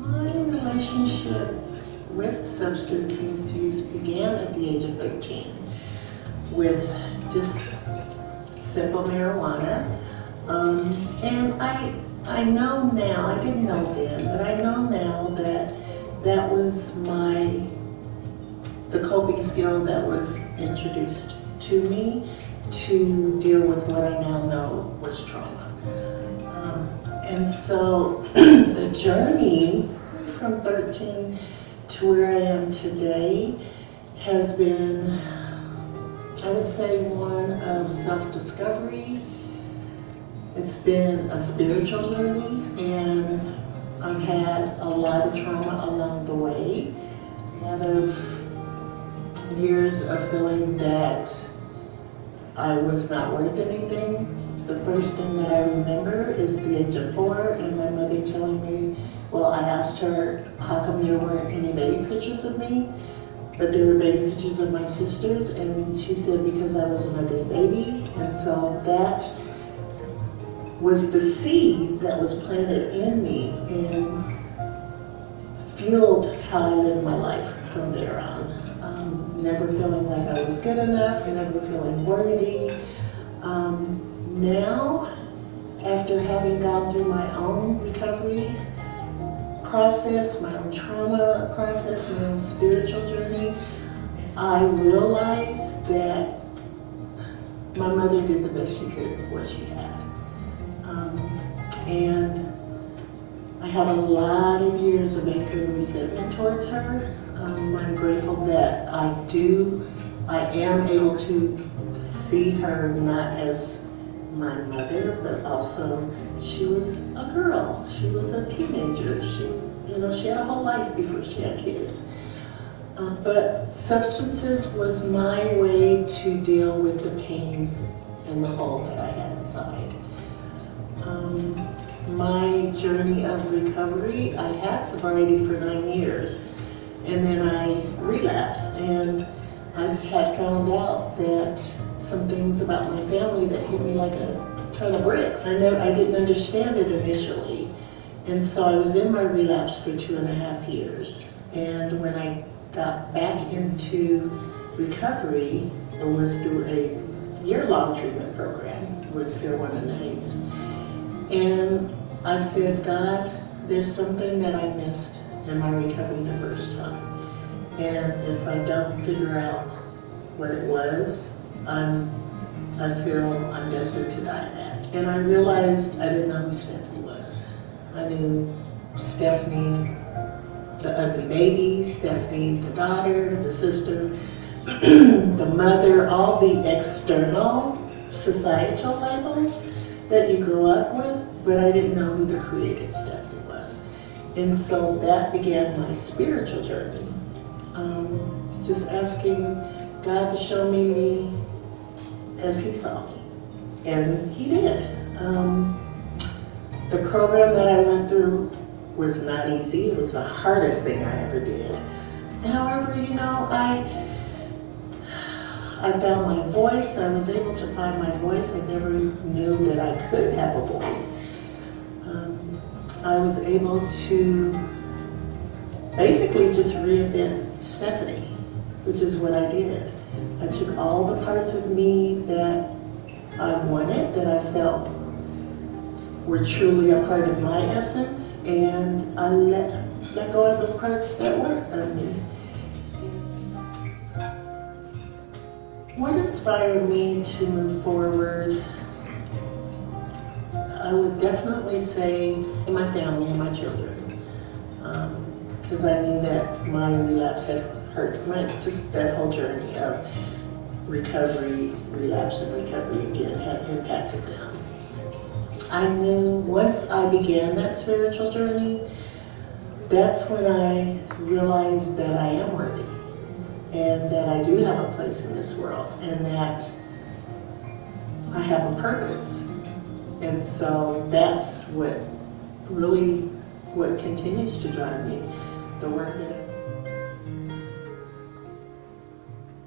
My relationship with substance misuse began at the age of 13 with just simple marijuana. And I know now, I didn't know then, but I know now that that was the coping skill that was introduced to me to deal with what I now know was trauma. And so the journey from 13 to where I am today has been, I would say, one of self-discovery. It's been a spiritual journey, and I've had a lot of trauma along the way. A lot of years of feeling that I was not worth anything. The first thing that I remember is the age of 4 and my mother telling me, well, I asked her, how come there weren't any baby pictures of me? But there were baby pictures of my sisters, and she said because I was an ugly baby. And so that was the seed that was planted in me and fueled how I lived my life from there on. Never feeling like I was good enough, never feeling worthy. Now, after having gone through my own recovery process, my own trauma process, my own spiritual journey, I realized that my mother did the best she could with what she had. And I have a lot of years of anger and resentment towards her. I'm grateful that I am able to see her not as my mother, but also she was a girl. She was a teenager. She had a whole life before she had kids. But substances was my way to deal with the pain and the hole that I had inside. My journey of recovery, I had sobriety for 9 years, and then I relapsed, and I had found out that some things about my family that hit me like a ton of bricks. I didn't understand it initially, and so I was in my relapse for 2.5 years, and when I got back into recovery, it was through a year-long treatment program with Pier 1 in the Haven. And I said, God, there's something that I missed in my recovery the first time. And if I don't figure out what it was, I feel I'm destined to die in that. And I realized I didn't know who Stephanie was. I knew Stephanie, the ugly baby, Stephanie, the daughter, the sister, the mother, all the external societal labels that you grew up with, but I didn't know who the created Stephanie was. And so that began my spiritual journey. Just asking God to show me as He saw me. And He did. The program that I went through was not easy. It was the hardest thing I ever did. However, you know, I found my voice. I was able to find my voice. I never knew that I could have a voice. I was able to basically just reinvent Stephanie, which is what I did. I took all the parts of me that I wanted, that I felt were truly a part of my essence, and I let go of the parts that weren't of me. What inspired me to move forward? I would definitely say my family and my children, because I knew that my relapse had hurt, just that whole journey of recovery, relapse and recovery again had impacted them. I knew once I began that spiritual journey, that's when I realized that I am worthy and that I do have a place in this world and that I have a purpose. And so that's what continues to drive me, the work that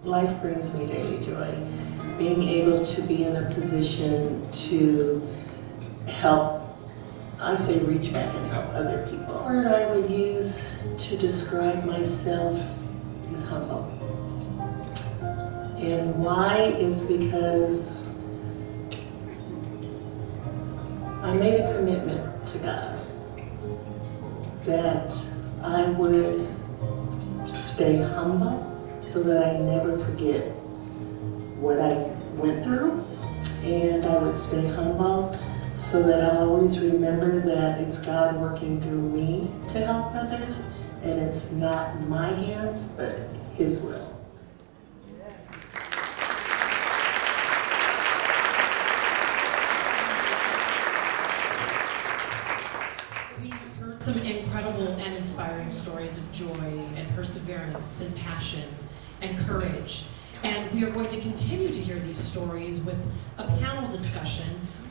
life brings me daily joy. Being able to be in a position to help, I say reach back and help other people. The word I would use to describe myself is humble. And why is because I made a commitment to God that I would stay humble so that I never forget what I went through, and I would stay humble so that I always remember that it's God working through me to help others, and it's not my hands, but His will. We have heard some incredible and inspiring stories of joy and perseverance and passion and courage. And we are going to continue to hear these stories with a panel discussion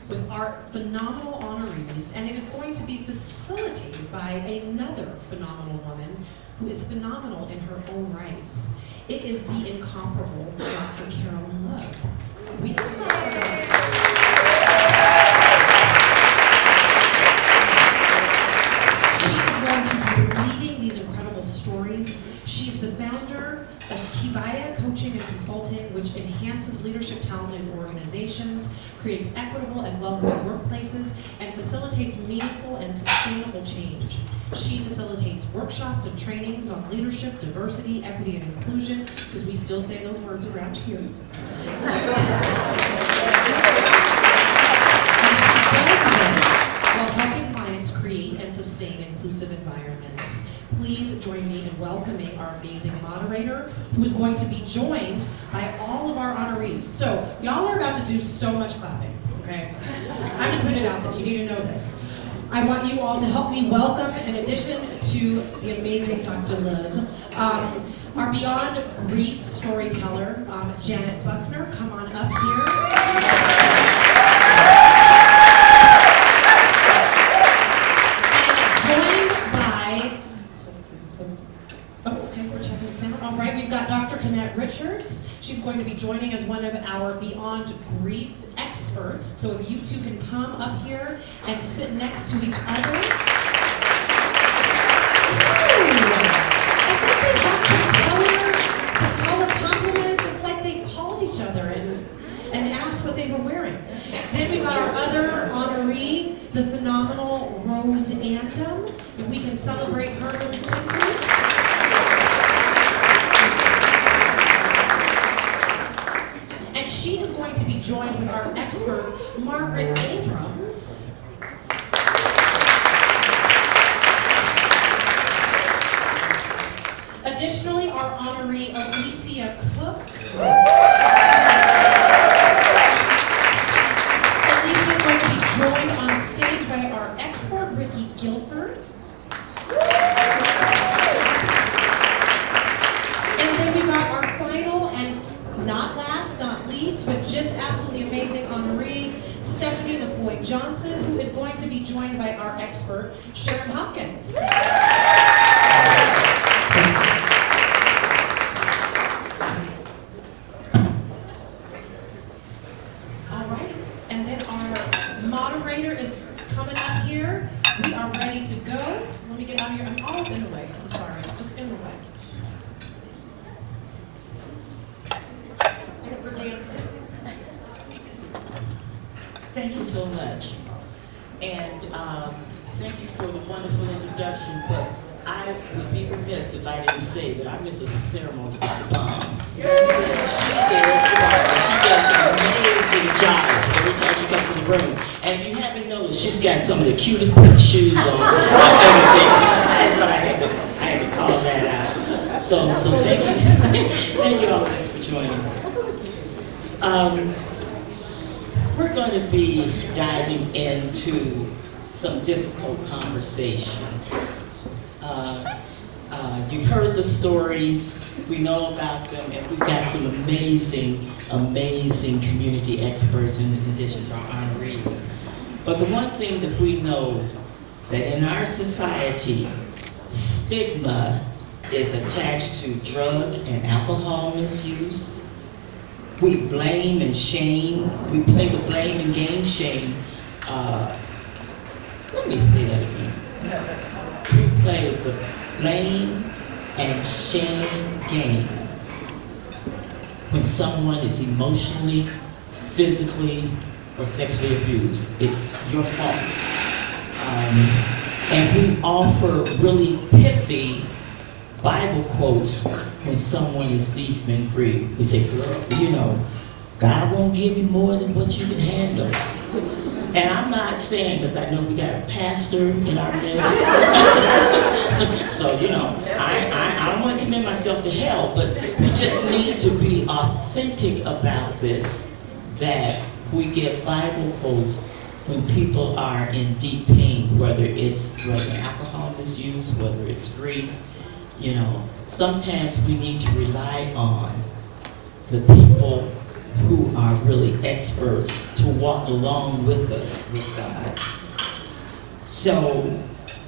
with our phenomenal honorees, and it is going to be facilitated by another phenomenal woman who is phenomenal in her own rights. It is the incomparable Dr. Carolyn Love. We can talk about it. She is going to be leading these incredible stories. She's the founder of Kibaya Coaching and Consulting, which enhances leadership talent in organizations, creates equitable and welcoming workplaces, and facilitates meaningful and sustainable change. She facilitates workshops and trainings on leadership, diversity, equity, and inclusion, because we still say those words around here. And she does this while helping clients create and sustain inclusive environments. Please join me in welcoming our amazing moderator, who is going to be joined by all of our honorees. So, y'all are about to do so much clapping, okay? I'm just putting it out there, you need to know this. I want you all to help me welcome, in addition to the amazing Dr. Love, our Beyond Grief storyteller, Janet Buckner. Come on up here. We've got Dr. Annette Richards. She's going to be joining as one of our Beyond Grief experts. So if you two can come up here and sit next to each other. I think they got some color compliments. It's like they called each other and asked what they were wearing. Then we've got our other honoree, the phenomenal Rose Andom. If we can celebrate her really quickly. She is going to be joined with our expert, Margaret Abrams. Additionally, our honoree, Alicia Cook. Alicia is going to be joined on stage by our expert, Ricky Guilford. And then we got our final and not last, not least, but just absolutely amazing honoree, Stephanie McCoy Johnson, who is going to be joined by our expert, Sharon Hopkins. All right, and then our moderator is coming up here. We are ready to go. Let me get out of here. I'm all in the way. I'm sorry, just in the way. And we're dancing. Thank you so much. And thank you for the wonderful introduction, but I would be remiss if I didn't say that our Mrs. of Ceremony is the mom. She does an amazing job every time she comes in the room. And you haven't noticed, she's got some of the cutest pink shoes on I've ever seen. I had to call that out. So thank you. Thank you all for joining us. We're going to be diving into some difficult conversation. You've heard the stories, we know about them, and we've got some amazing, amazing community experts in addition to our honorees. But the one thing that we know, that in our society, stigma is attached to drug and alcohol misuse. We blame and shame. We play the blame and game shame. Let me say that again. We play the blame and shame game when someone is emotionally, physically, or sexually abused. It's your fault. And we offer really pithy Bible quotes when someone is deep and grieved. We say, girl, you know, God won't give you more than what you can handle. And I'm not saying, because I know we got a pastor in our midst. So, you know, I don't want to commit myself to hell, but we just need to be authentic about this, that we give Bible quotes when people are in deep pain, whether it's drug and alcohol misuse, whether it's grief. You know, sometimes we need to rely on the people who are really experts to walk along with us, with God. So,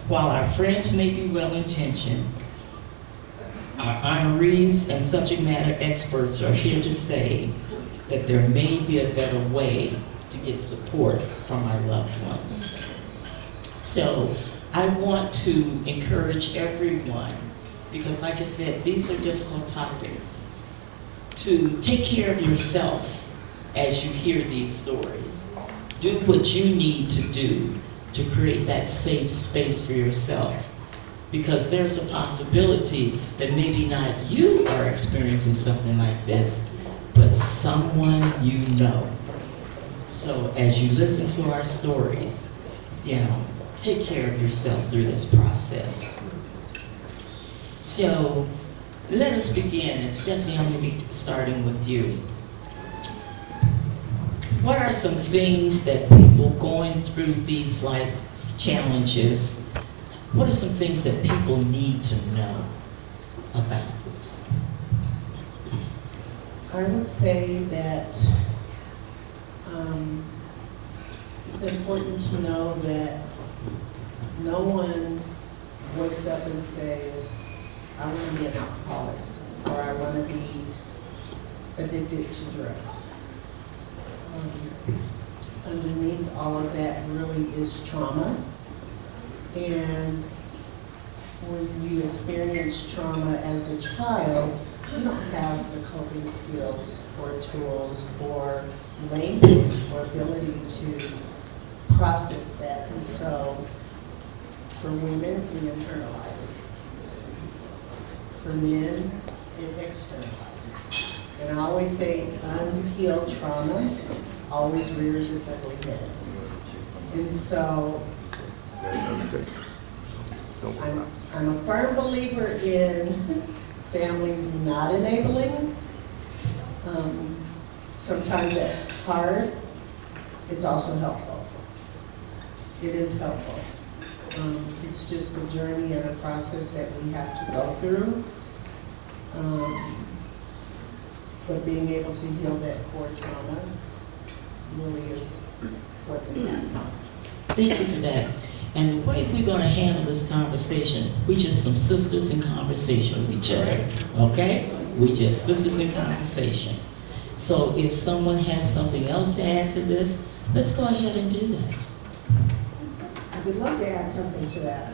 while our friends may be well-intentioned, our honorees and subject matter experts are here to say that there may be a better way to get support from our loved ones. So, I want to encourage everyone, because like I said, these are difficult topics, to take care of yourself as you hear these stories. Do what you need to do to create that safe space for yourself, because there's a possibility that maybe not you are experiencing something like this, but someone you know. So as you listen to our stories, you know, take care of yourself through this process. So let us begin, and Stephanie, I'm going to be starting with you. What are some things that people going through these life challenges, what are some things that people need to know about this? I would say that it's important to know that no one wakes up and says, I want to be an alcoholic, or I want to be addicted to drugs. Underneath all of that really is trauma. And when you experience trauma as a child, you don't have the coping skills or tools or language or ability to process that. And so for women, we internalize. For men, it externalizes. And I always say unhealed trauma always rears its ugly head. And so I'm a firm believer in families not enabling. Sometimes it's hard. It's also helpful. It is helpful. It's just a journey and a process that we have to go through. But being able to heal that core trauma really is what's important. Thank you for that. And the way we're going to handle this conversation, we just some sisters in conversation with each other, okay? We just sisters in conversation. So if someone has something else to add to this, let's go ahead and do that. I would love to add something to that.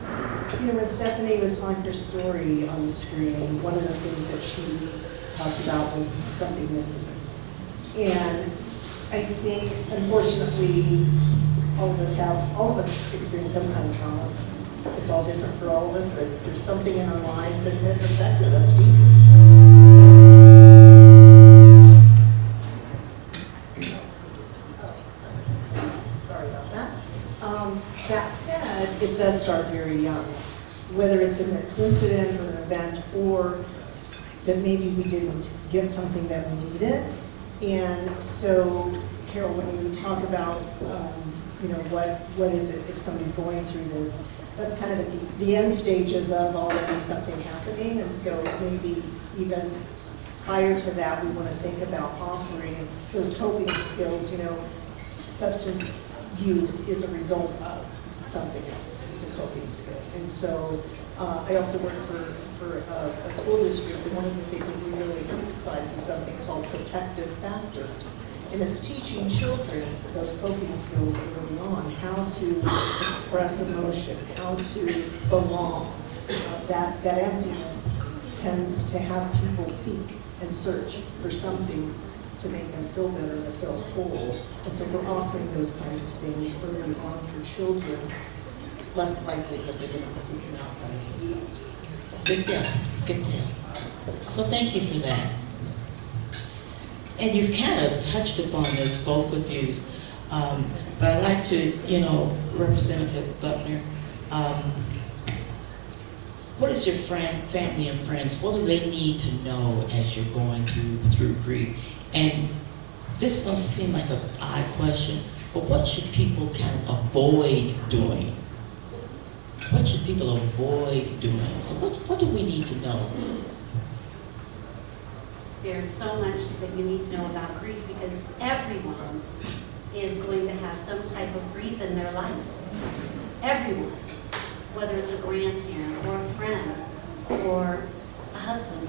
You know, when Stephanie was telling her story on the screen, one of the things that she talked about was something missing. And I think, unfortunately, all of us experience some kind of trauma. It's all different for all of us, but there's something in our lives that have affected us deeply. Sorry about that. That said, it does start very young. Whether it's an incident or an event, or that maybe we didn't get something that we needed. And so, Carol, when you talk about, you know, what is it if somebody's going through this, that's kind of at the end stages of already something happening. And so maybe even prior to that, we want to think about offering those coping skills. You know, substance use is a result of something else. It's a coping skill. And so I also work for a school district, and one of the things that we really emphasize is something called protective factors. And it's teaching children those coping skills early on, how to express emotion, how to belong. That emptiness tends to have people seek and search for something to make them feel better, to feel whole. And so if we're offering those kinds of things early on for children, less likely that they're going to be seeking outside of themselves. Good deal, good deal. So thank you for that. And you've kind of touched upon this, both of you. But I'd like to, you know, Representative Buckner, what is your family and friends, what do they need to know as you're going through grief? And this is going to seem like an odd question, but what should people kind of avoid doing? What should people avoid doing? So what do we need to know? There's so much that you need to know about grief, because everyone is going to have some type of grief in their life. Everyone, whether it's a grandparent or a friend or a husband,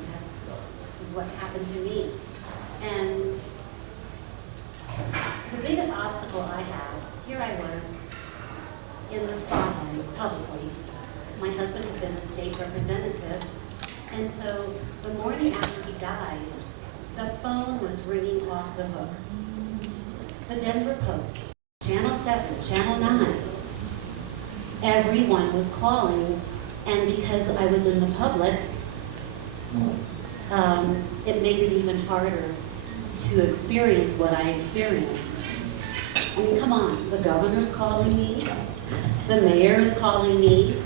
is what happened to me. And the biggest obstacle I had, here I was in the spotlight publicly. My husband had been a state representative, and so the morning after he died, the phone was ringing off the hook. The Denver Post, Channel 7, Channel 9, everyone was calling, and because I was in the public, it made it even harder to experience what I experienced. I mean, come on, the governor's calling me, the mayor is calling me,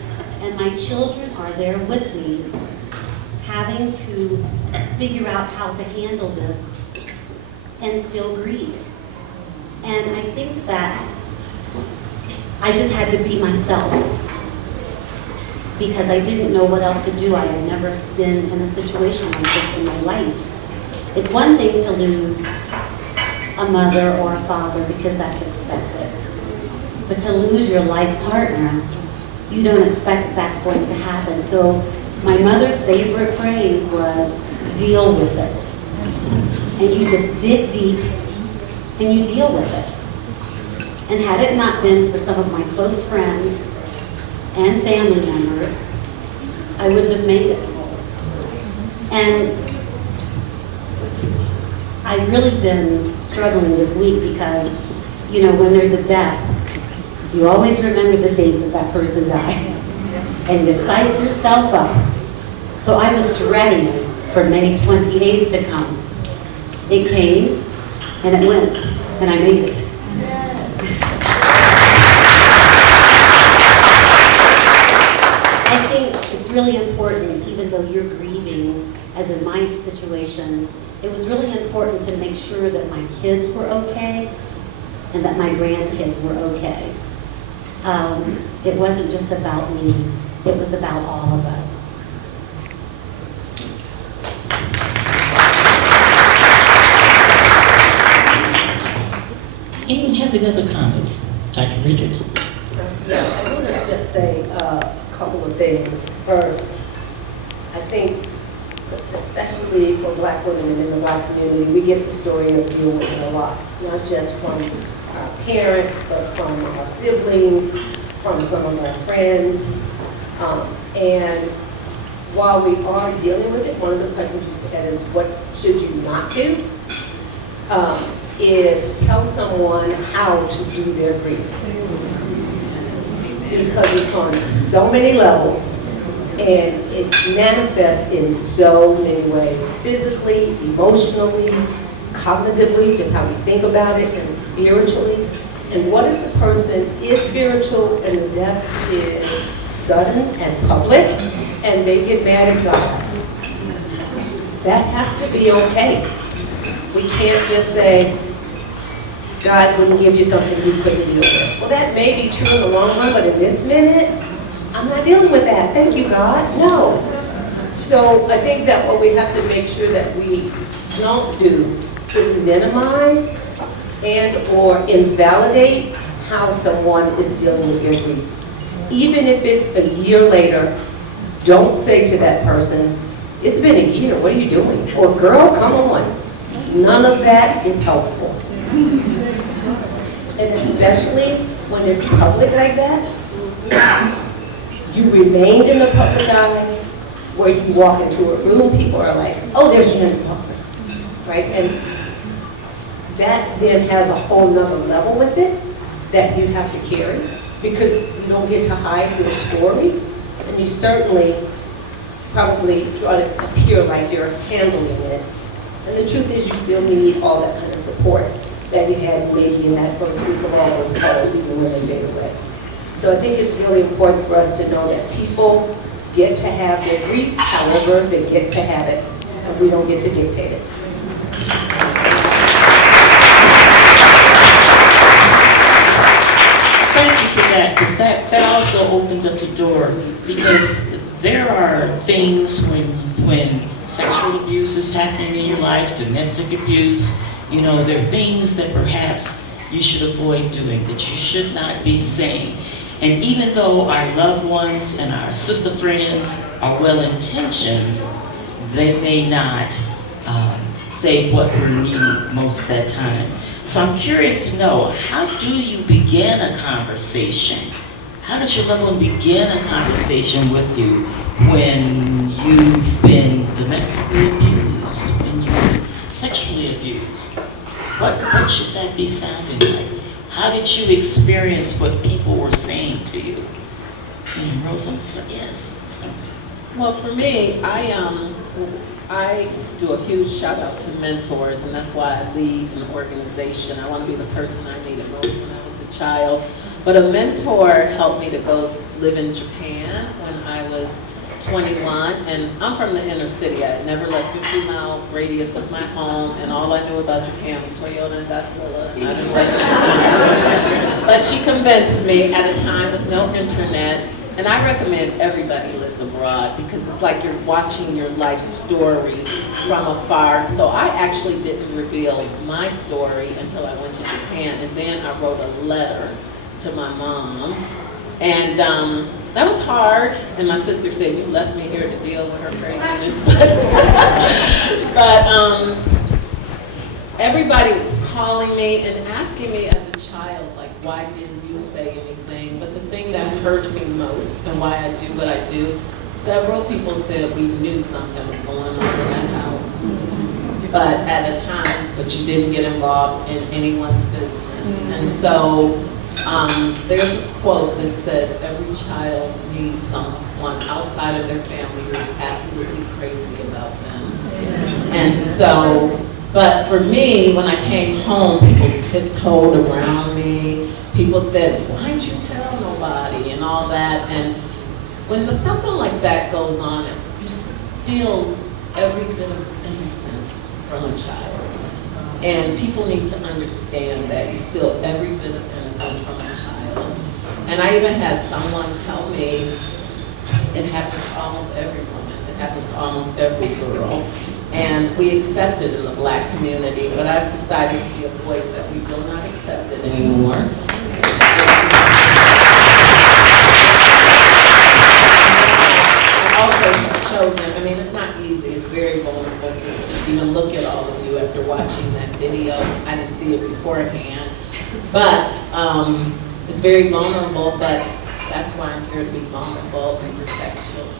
and my children are there with me, having to figure out how to handle this and still grieve. And I think that I just had to be myself, because I didn't know what else to do. I had never been in a situation like this in my life. It's one thing to lose a mother or a father because that's expected. But to lose your life partner, you don't expect that's going to happen. So my mother's favorite phrase was, deal with it. And you just dig deep and you deal with it. And had it not been for some of my close friends and family members, I wouldn't have made it. And I've really been struggling this week because, you know, when there's a death, you always remember the date that person died. And you psych yourself up. So I was dreading for May 28th to come. It came, And it went, and I made it. I think it's really important, even though you're grieving, as in my situation, it was really important to make sure that my kids were okay and that my grandkids were okay. It wasn't just about me, it was about all of us. Anyone have any other comments? Dr. Richards? Yeah, I want to just say a couple of things. First, I think, especially for Black women and in the Black community, we get the story of dealing with it a lot, not just from our parents, but from our siblings, from some of our friends. And while we are dealing with it, one of the questions you said is, what should you not do? Is tell someone how to do their grief. Because it's on so many levels and it manifests in so many ways. Physically, emotionally, cognitively, just how we think about it, and spiritually. And what if the person is spiritual and the death is sudden and public and they get mad at God? That has to be okay. We can't just say, God wouldn't give you something you couldn't deal with. Well, that may be true in the long run, but in this minute, I'm not dealing with that. Thank you, God. No. So I think that what we have to make sure that we don't do is minimize and or invalidate how someone is dealing with their grief. Even if it's a year later, don't say to that person, it's been a year, what are you doing? Or girl, come on. None of that is helpful. And especially when it's public like that, you remained in the public eye, where you walk into a room, people are like, oh, there's you in the public, right? And that then has a whole nother level with it that you have to carry, because you don't get to hide your story, and you certainly probably try to appear like you're handling it. And the truth is you still need all that kind of support that you had maybe in that first week of all those calls, even when they fade away. So I think it's really important for us to know that people get to have their grief, however they get to have it, and we don't get to dictate it. Thank you for that, because that also opens up the door, because there are things when sexual abuse is happening in your life, domestic abuse, you know, there are things that perhaps you should avoid doing, that you should not be saying. And even though our loved ones and our sister friends are well-intentioned, they may not say what we need most of that time. So I'm curious to know, how do you begin a conversation? How does your loved one begin a conversation with you when you've been domestically abused, when you've been sexually abused? What should that be sounding like? How did you experience what people were saying to you? And Rose, yes. So. Well, for me, I do a huge shout out to mentors, and that's why I lead an organization. I want to be the person I needed most when I was a child. But a mentor helped me to go live in Japan when I was 21, and I'm from the inner city. I had never left 50-mile radius of my home, and all I knew about Japan was Toyota and Godzilla. And I didn't like Japan. But she convinced me at a time with no internet, and I recommend everybody lives abroad, because it's like you're watching your life story from afar. So I actually didn't reveal my story until I went to Japan, and then I wrote a letter to my mom, and that was hard, and my sister said, you left me here to deal with her craziness, but everybody was calling me and asking me as a child, like, why didn't you say anything? But the thing that hurt me most, and why I do what I do, several people said we knew something was going on in that house, but at a time, but you didn't get involved in anyone's business. And so there's a quote that says, every child needs someone outside of their family who is absolutely crazy about them. And so But for me, when I came home, people tiptoed around me. People said, why'd you tell nobody and all that. And when something like that goes on, you steal every bit of innocence from a child. And people need to understand that you steal every bit of innocence from a child. And I even had someone tell me, it happens to almost every woman, it happens to almost every girl. And we accept it in the Black community, but I've decided to be a voice that we will not accept it anymore. I also have chosen, I mean, it's not easy, it's very vulnerable to even look at all of you after watching that video. I didn't see it beforehand, but it's very vulnerable, but that's why I'm here to be vulnerable and protect children.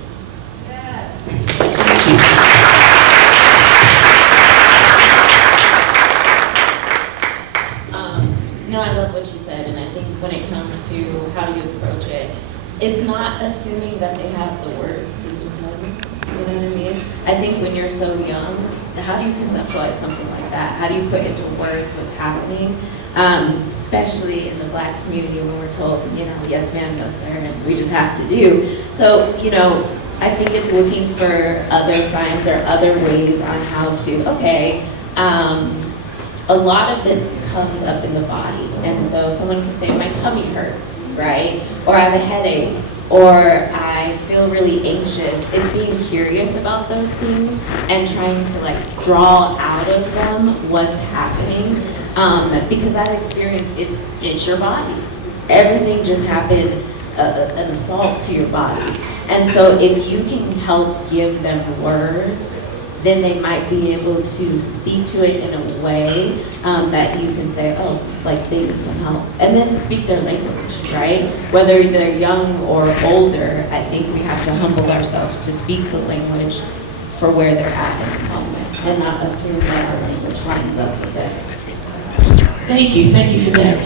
No, I love what you said, and I think when it comes to how do you approach it, it's not assuming that they have the words to tell you. You know what I mean? I think when you're so young, how do you conceptualize something like that? How do you put into words what's happening? Especially in the Black community when we're told, you know, yes ma'am, no sir, and we just have to do. So, you know, I think it's looking for other signs or other ways on how to, okay, a lot of this comes up in the body. And so someone can say, my tummy hurts, right? Or I have a headache, or I feel really anxious. It's being curious about those things and trying to like draw out of them what's happening. Because that experience, it's your body. Everything just happened, an assault to your body. And so if you can help give them words, then they might be able to speak to it in a way that you can say, oh, like they need some help. And then speak their language, right? Whether they're young or older, I think we have to humble ourselves to speak the language for where they're at in the moment and not assume that our language lines up with it. Thank you for that.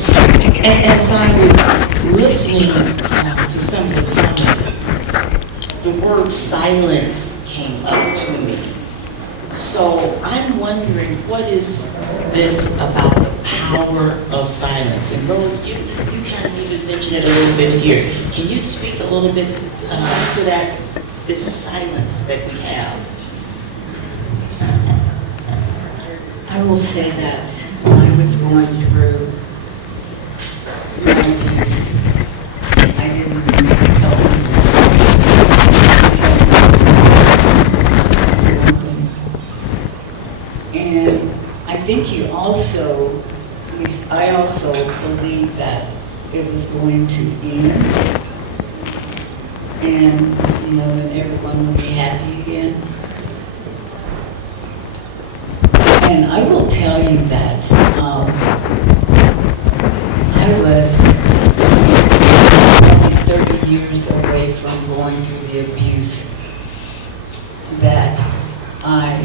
And as I was listening to some of the comments, the word silence came up to me. So I'm wondering, what is this about the power of silence? And Rose, you kind of even mentioned it a little bit here. Can you speak a little bit to that, this silence that we have? I will say that when I was going through my abuse, I didn't tell them. And I think you also, at least I also believed that it was going to end. And, you know, and everyone would be happy again. And I will tell you that I was 30 years away from going through the abuse that I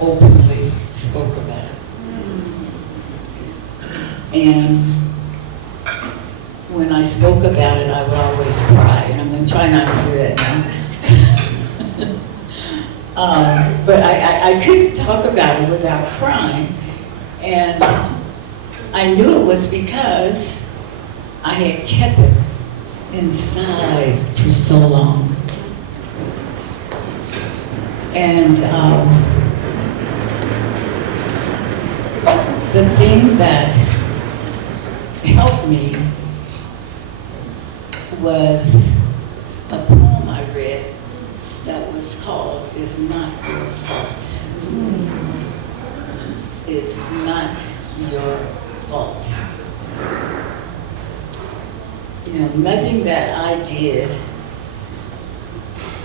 openly spoke about. And when I spoke about it, I would always cry, and I'm going to try not to do that now. But I couldn't talk about it without crying. And I knew it was because I had kept it inside for so long. And the thing that helped me was a poem I read that was called "It's Not Your Fault." It's not your fault. You know, nothing that I did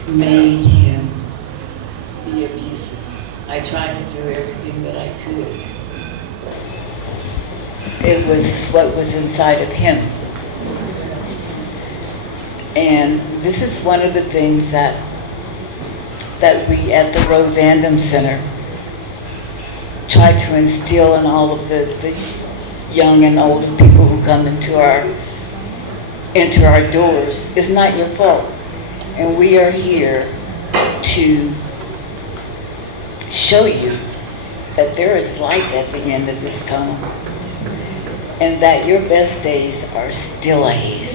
made him be abusive. I tried to do everything that I could. It was what was inside of him. And this is one of the things that we at the Rosandum Center try to instill in all of the young and older people who come into our doors. It's not your fault. And we are here to show you that there is light at the end of this tunnel, and that your best days are still ahead.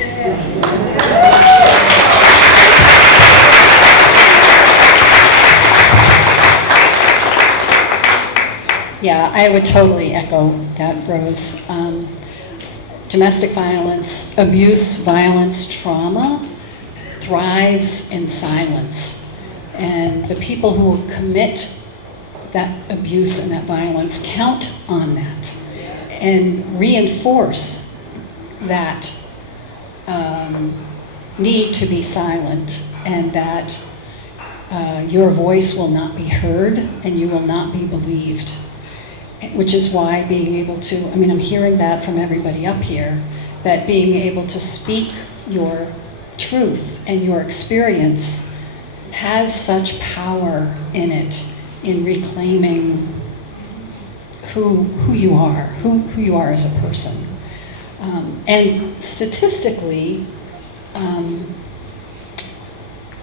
Yeah, I would totally echo that, Rose. Domestic violence, abuse, violence, trauma thrives in silence. And the people who commit that abuse and that violence count on that and reinforce that need to be silent, and that your voice will not be heard and you will not be believed. Which is why being able to, I mean, I'm hearing that from everybody up here, that being able to speak your truth and your experience has such power in it, in reclaiming who you are, who you are as a person. And statistically,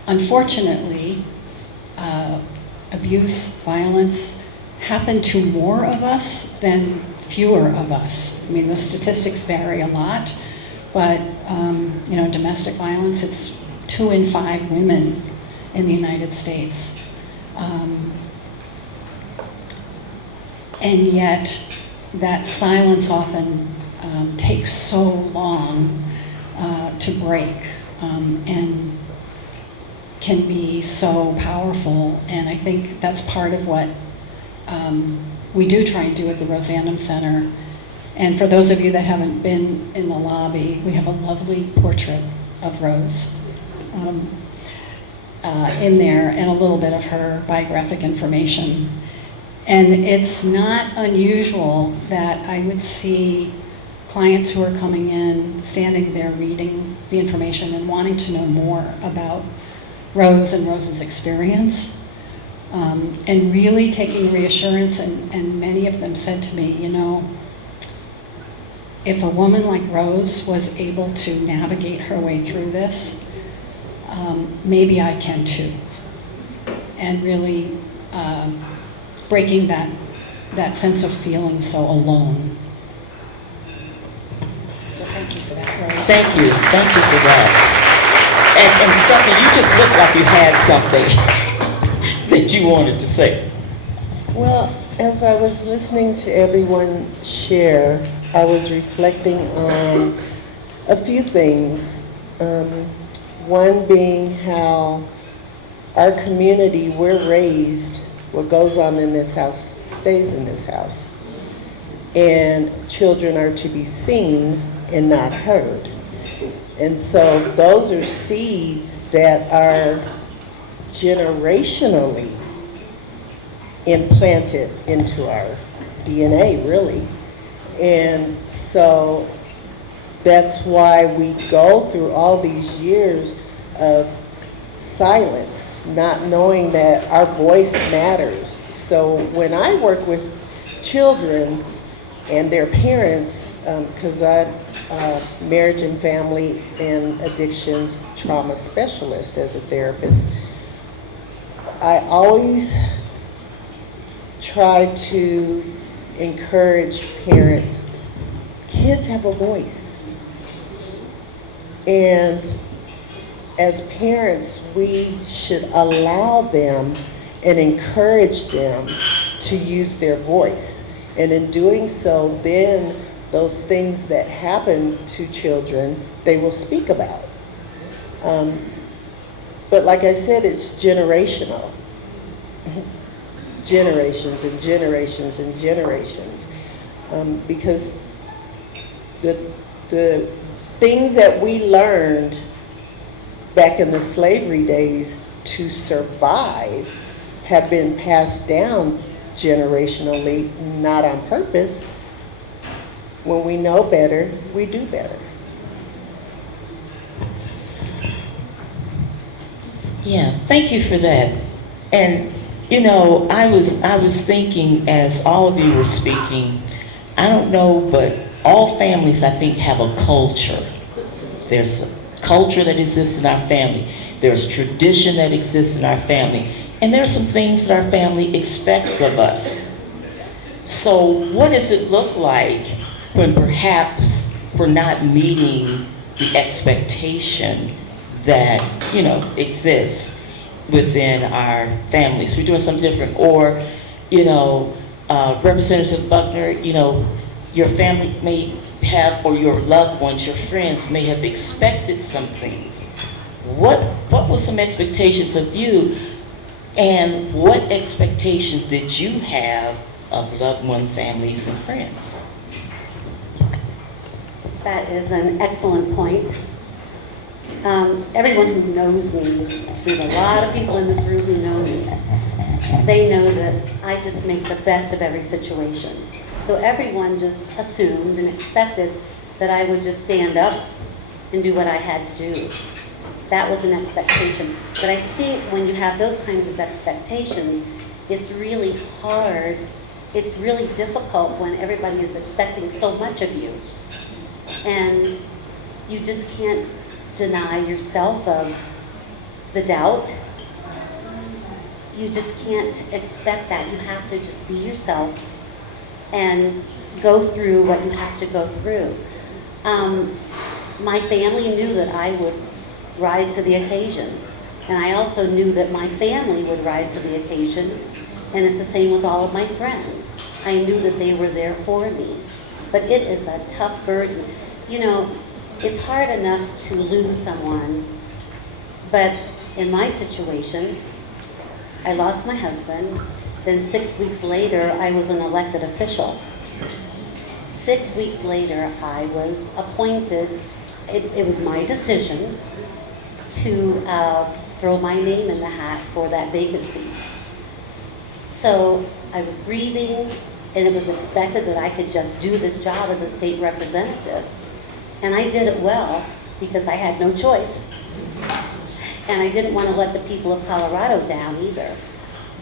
unfortunately, abuse, violence, happen to more of us than fewer of us. I mean, the statistics vary a lot, but domestic violence, it's 2 in 5 women in the United States. And yet, that silence often takes so long to break and can be so powerful. And I think that's part of what we do try and do at the Rosandum Center. And for those of you that haven't been in the lobby, we have a lovely portrait of Rose in there, and a little bit of her biographic information. And it's not unusual that I would see clients who are coming in, standing there reading the information and wanting to know more about Rose and Rose's experience. And really taking reassurance, and many of them said to me, if a woman like Rose was able to navigate her way through this, maybe I can too. And really breaking that sense of feeling so alone. So thank you for that, Rose. Thank you for that. And Stephanie, you just looked like you had something that you wanted to say. Well, as I was listening to everyone share, I was reflecting on a few things. One being how our community, we're raised, what goes on in this house stays in this house. And children are to be seen and not heard. And so those are seeds that are generationally implanted into our DNA, really. And so that's why we go through all these years of silence, not knowing that our voice matters. So when I work with children and their parents, because I'm a marriage and family and addictions trauma specialist as a therapist, I always try to encourage parents, kids have a voice. And as parents, we should allow them and encourage them to use their voice. And in doing so, then those things that happen to children, they will speak about. But like I said, it's generational. Generations and generations and generations. Because the things that we learned back in the slavery days to survive have been passed down generationally, not on purpose. When we know better, we do better. Yeah, thank you for that. And I was thinking as all of you were speaking, I don't know, but all families, I think, have a culture. There's a culture that exists in our family. There's tradition that exists in our family. And there are some things that our family expects of us. So what does it look like when perhaps we're not meeting the expectation that, exists within our families? We're doing something different. Or, Representative Buckner, your family may have, or your loved ones, your friends may have expected some things. What were some expectations of you, and what expectations did you have of loved one, families, and friends? That is an excellent point. Everyone who knows me, there's a lot of people in this room who know me, they know that I just make the best of every situation. So everyone just assumed and expected that I would just stand up and do what I had to do. That was an expectation. But I think when you have those kinds of expectations, it's really hard, it's really difficult when everybody is expecting so much of you. And you just can't deny yourself of the doubt. You just can't expect that. You have to just be yourself and go through what you have to go through. My family knew that I would rise to the occasion. And I also knew that my family would rise to the occasion. And it's the same with all of my friends. I knew that they were there for me. But it is a tough burden. It's hard enough to lose someone, but in my situation, I lost my husband, then 6 weeks later, I was an elected official. 6 weeks later, I was appointed, it was my decision to throw my name in the hat for that vacancy. So I was grieving, and it was expected that I could just do this job as a state representative. And I did it well because I had no choice. And I didn't want to let the people of Colorado down either.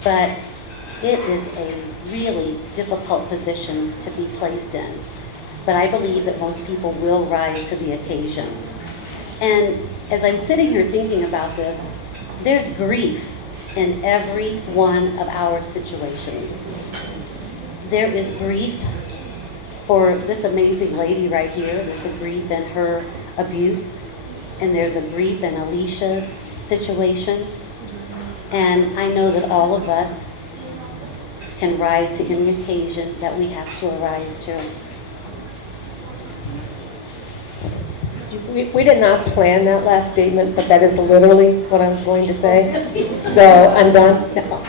But it is a really difficult position to be placed in. But I believe that most people will rise to the occasion. And as I'm sitting here thinking about this, there's grief in every one of our situations. There is grief for this amazing lady right here. There's a grief in her abuse, and there's a grief in Alicia's situation. And I know that all of us can rise to any occasion that we have to arise to. We did not plan that last statement, but that is literally what I was going to say. So I'm done. No.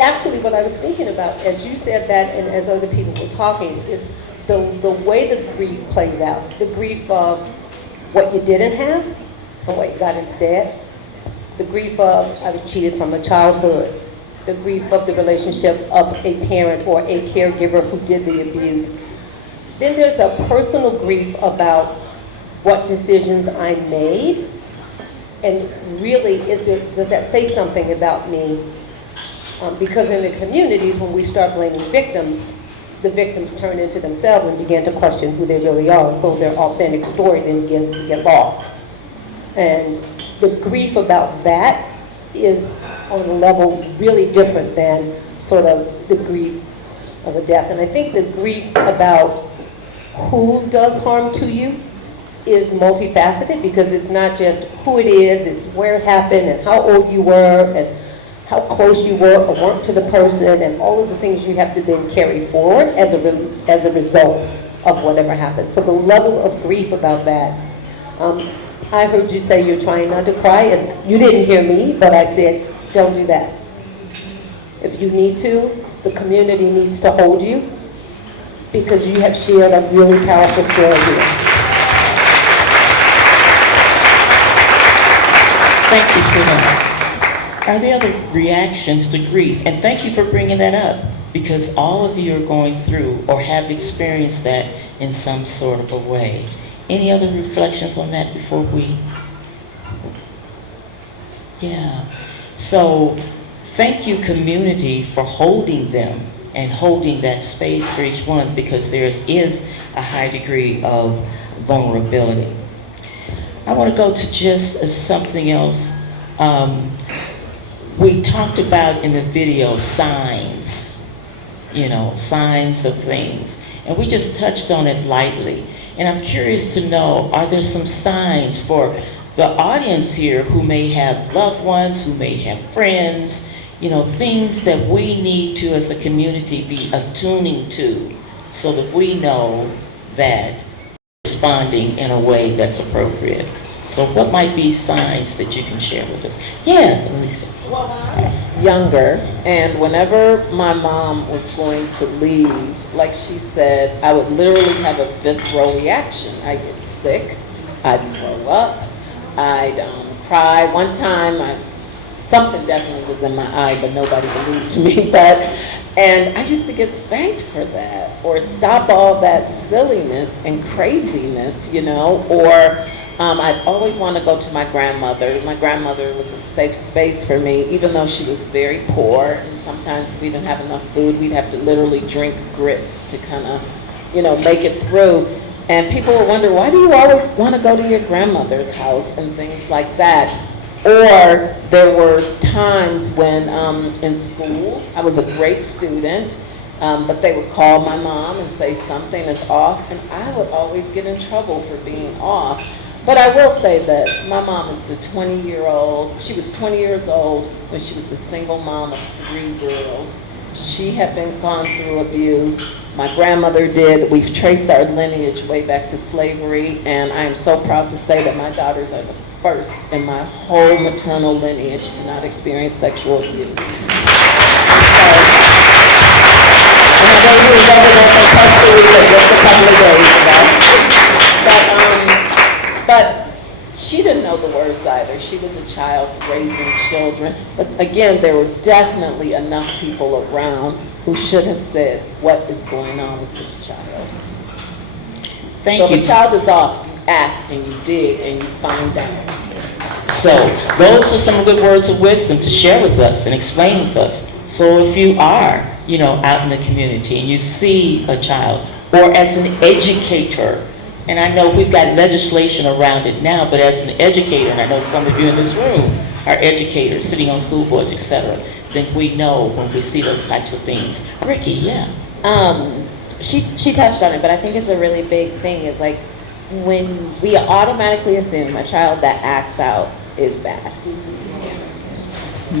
Actually, what I was thinking about, as you said that and as other people were talking, is the way the grief plays out. The grief of what you didn't have and what you got instead. The grief of I was cheated from a childhood. The grief of the relationship of a parent or a caregiver who did the abuse. Then there's a personal grief about what decisions I made, and really, does that say something about me? Because in the communities, when we start blaming victims, the victims turn into themselves and begin to question who they really are, and so their authentic story then begins to get lost. And the grief about that is on a level really different than sort of the grief of a death. And I think the grief about who does harm to you is multifaceted, because it's not just who it is, it's where it happened and how old you were and how close you were or weren't to the person, and all of the things you have to then carry forward as a result of whatever happened. So the level of grief about that. I heard you say you're trying not to cry, and you didn't hear me, but I said, don't do that. If you need to, the community needs to hold you, because you have shared a really powerful story here. Thank you for that. Are there other reactions to grief? And thank you for bringing that up, because all of you are going through or have experienced that in some sort of a way. Any other reflections on that before we? Yeah. So thank you, community, for holding them and holding that space for each one, because there is a high degree of vulnerability. I want to go to just something else. We talked about in the video signs. signs of things. And we just touched on it lightly. And I'm curious to know, are there some signs for the audience here who may have loved ones, who may have friends, things that we need to, as a community, be attuning to so that we know that responding in a way that's appropriate. So what might be signs that you can share with us? Yeah, Lisa. Well, when I was younger, and whenever my mom was going to leave, like she said, I would literally have a visceral reaction. I'd get sick, I'd throw up, I'd cry. One time, something definitely was in my eye, but nobody believed me. And I used to get spanked for that, or stop all that silliness and craziness, or I'd always want to go to my grandmother. My grandmother was a safe space for me, even though she was very poor, and sometimes we didn't have enough food. We'd have to literally drink grits to kind of, make it through. And people would wonder, why do you always want to go to your grandmother's house and things like that? Or there were times when in school, I was a great student, but they would call my mom and say something is off, and I would always get in trouble for being off. But I will say this, my mom is the 20-year-old, she was 20 years old when she was the single mom of 3 girls. She had been gone through abuse. My grandmother did. We've traced our lineage way back to slavery, and I am so proud to say that my daughters are the first in my whole maternal lineage to not experience sexual abuse. And my baby was over there from Costa Rica just a couple of days ago. But she didn't know the words either. She was a child raising children. But again, there were definitely enough people around who should have said, what is going on with this child? Thank you. So if a child is off, you ask and you dig and you find out. So those are some good words of wisdom to share with us and explain with us. So if you are, out in the community and you see a child, or as an educator, and I know we've got legislation around it now, but as an educator, and I know some of you in this room are educators sitting on school boards, etc., then we know when we see those types of things. Ricky, yeah. She touched on it, but I think it's a really big thing is like when we automatically assume a child that acts out is bad.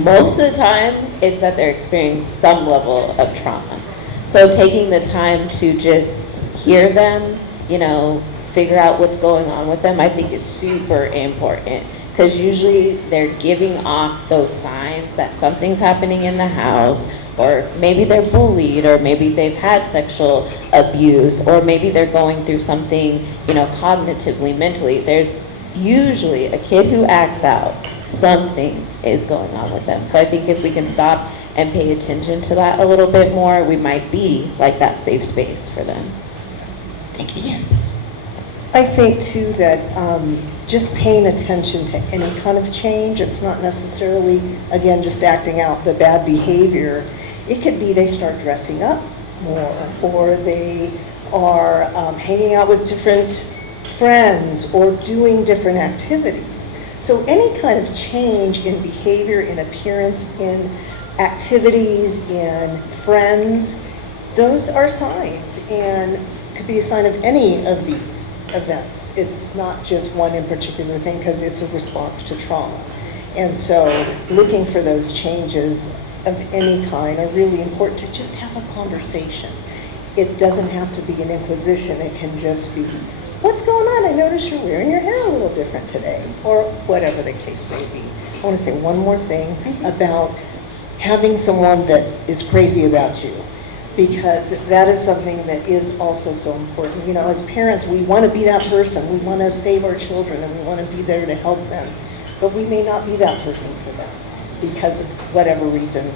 Most of the time, it's that they're experiencing some level of trauma. So taking the time to just hear them, figure out what's going on with them, I think is super important. Because usually they're giving off those signs that something's happening in the house, or maybe they're bullied, or maybe they've had sexual abuse, or maybe they're going through something, cognitively, mentally. There's usually a kid who acts out, something is going on with them. So I think if we can stop and pay attention to that a little bit more, we might be like that safe space for them. Thank you. Yeah. I think too that just paying attention to any kind of change, it's not necessarily, again, just acting out the bad behavior. It could be they start dressing up more, or they are hanging out with different friends, or doing different activities. So any kind of change in behavior, in appearance, in activities, in friends, those are signs, and could be a sign of any of these events. It's not just one in particular thing, because it's a response to trauma. And so looking for those changes of any kind are really important to just have a conversation. It doesn't have to be an inquisition. It can just be, what's going on? I noticed you're wearing your hair a little different today, or whatever the case may be. I want to say one more thing about having someone that is crazy about you, because that is something that is also so important. As parents, we want to be that person. We want to save our children, and we want to be there to help them. But we may not be that person for them because of whatever reason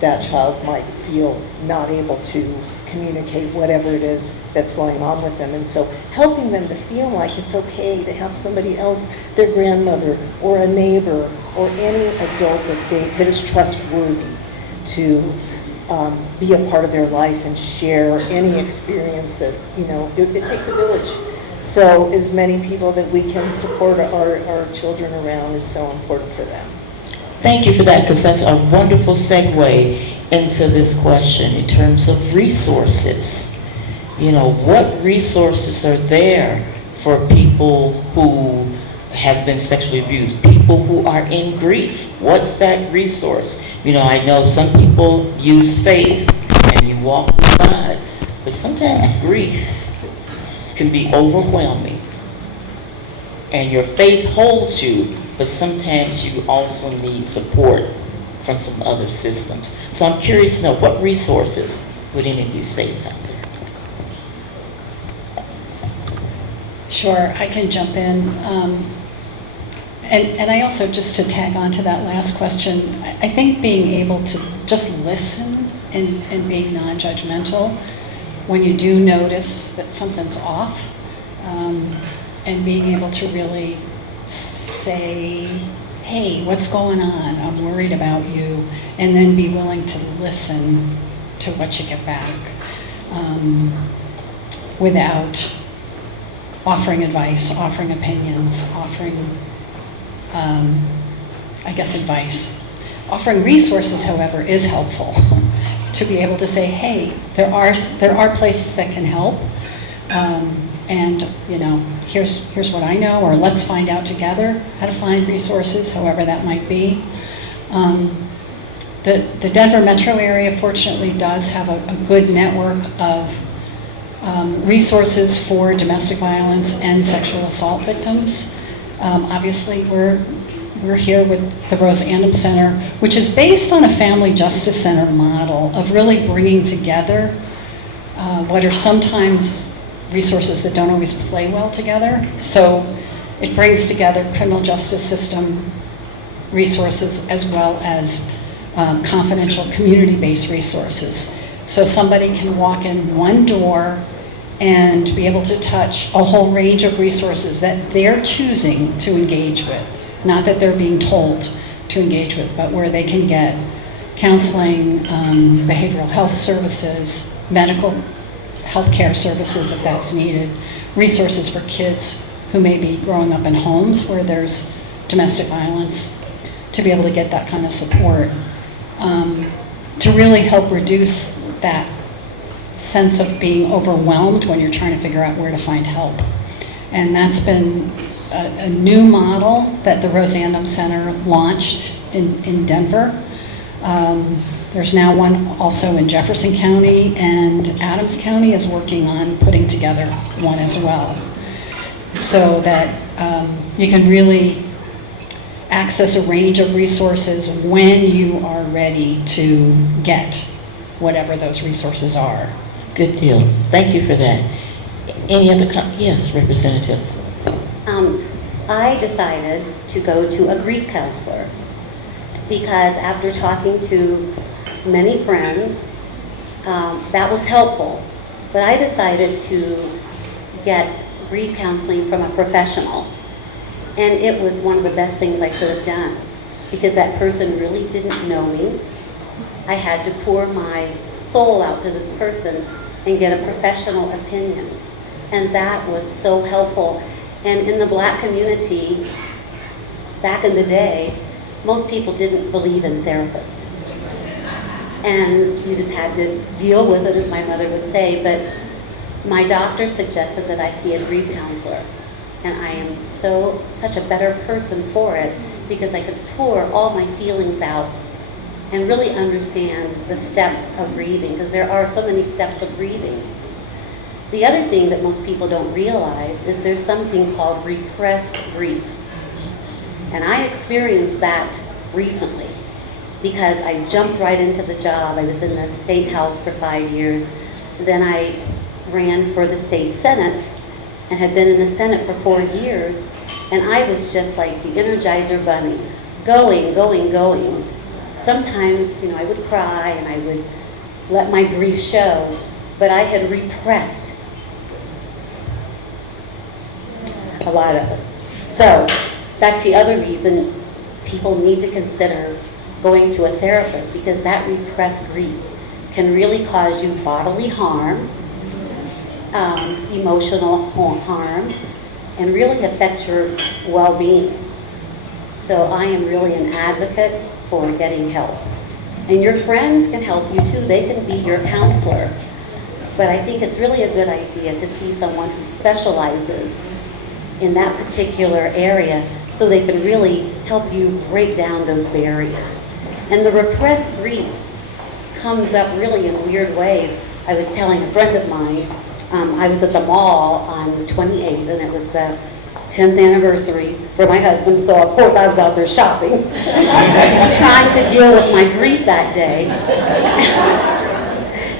that child might feel not able to communicate whatever it is that's going on with them. And so helping them to feel like it's okay to have somebody else, their grandmother or a neighbor or any adult that is trustworthy to be a part of their life and share any experience that, it takes a village. So as many people that we can support our children around is so important for them. Thank you for that, because that's a wonderful segue into this question in terms of resources. You know, what resources are there for people who have been sexually abused, people who are in grief? What's that resource? You know, I know some people use faith and you walk with God, but sometimes grief can be overwhelming. And your faith holds you, but sometimes you also need support from some other systems. So I'm curious to know, what resources would any of you say is out there? Sure, I can jump in. And I also, just to tag on to that last question, I think being able to just listen and being non-judgmental when you do notice that something's off, and being able to really say, hey, what's going on? I'm worried about you. And then be willing to listen to what you get back, without offering advice, offering opinions, offering, advice. Offering resources, however, is helpful. To be able to say, hey, there are places that can help, and here's what I know, or let's find out together how to find resources, however that might be. The Denver metro area, fortunately, does have a good network of resources for domestic violence and sexual assault victims. Obviously, we're here with the Rose Andom Center, which is based on a family justice center model of really bringing together what are sometimes resources that don't always play well together. So it brings together criminal justice system resources as well as confidential community-based resources. So somebody can walk in one door and be able to touch a whole range of resources that they're choosing to engage with. Not that they're being told to engage with, but where they can get counseling, behavioral health services, medical health care services if that's needed, resources for kids who may be growing up in homes where there's domestic violence, to be able to get that kind of support, to really help reduce that sense of being overwhelmed when you're trying to figure out where to find help. And that's been a new model that the Rose Andom Center launched in Denver. There's now one also in Jefferson County, and Adams County is working on putting together one as well, so that you can really access a range of resources when you are ready to get whatever those resources are. Good deal. Thank you for that. Any other yes, Representative. I decided to go to a grief counselor because after talking to many friends, that was helpful. But I decided to get grief counseling from a professional. And it was one of the best things I could have done because that person really didn't know me. I had to pour my soul out to this person and get a professional opinion. And that was so helpful. And in the Black community, back in the day, most people didn't believe in therapists. And you just had to deal with it, as my mother would say. But my doctor suggested that I see a grief counselor. And I am such a better person for it because I could pour all my feelings out and really understand the steps of grieving, because there are so many steps of grieving. The other thing that most people don't realize is there's something called repressed grief. And I experienced that recently because I jumped right into the job. I was in the State House for 5 years. Then I ran for the State Senate and had been in the Senate for 4 years. And I was just like the Energizer Bunny, going, going, going. Sometimes, I would cry and I would let my grief show, but I had repressed a lot of it. So that's the other reason people need to consider going to a therapist, because that repressed grief can really cause you bodily harm, emotional harm, and really affect your well-being. So I am really an advocate for getting help. And your friends can help you too. They can be your counselor. But I think it's really a good idea to see someone who specializes in that particular area so they can really help you break down those barriers. And the repressed grief comes up really in weird ways. I was telling a friend of mine, I was at the mall on the 28th, and it was the 10th anniversary for my husband, so of course I was out there shopping, trying to deal with my grief that day.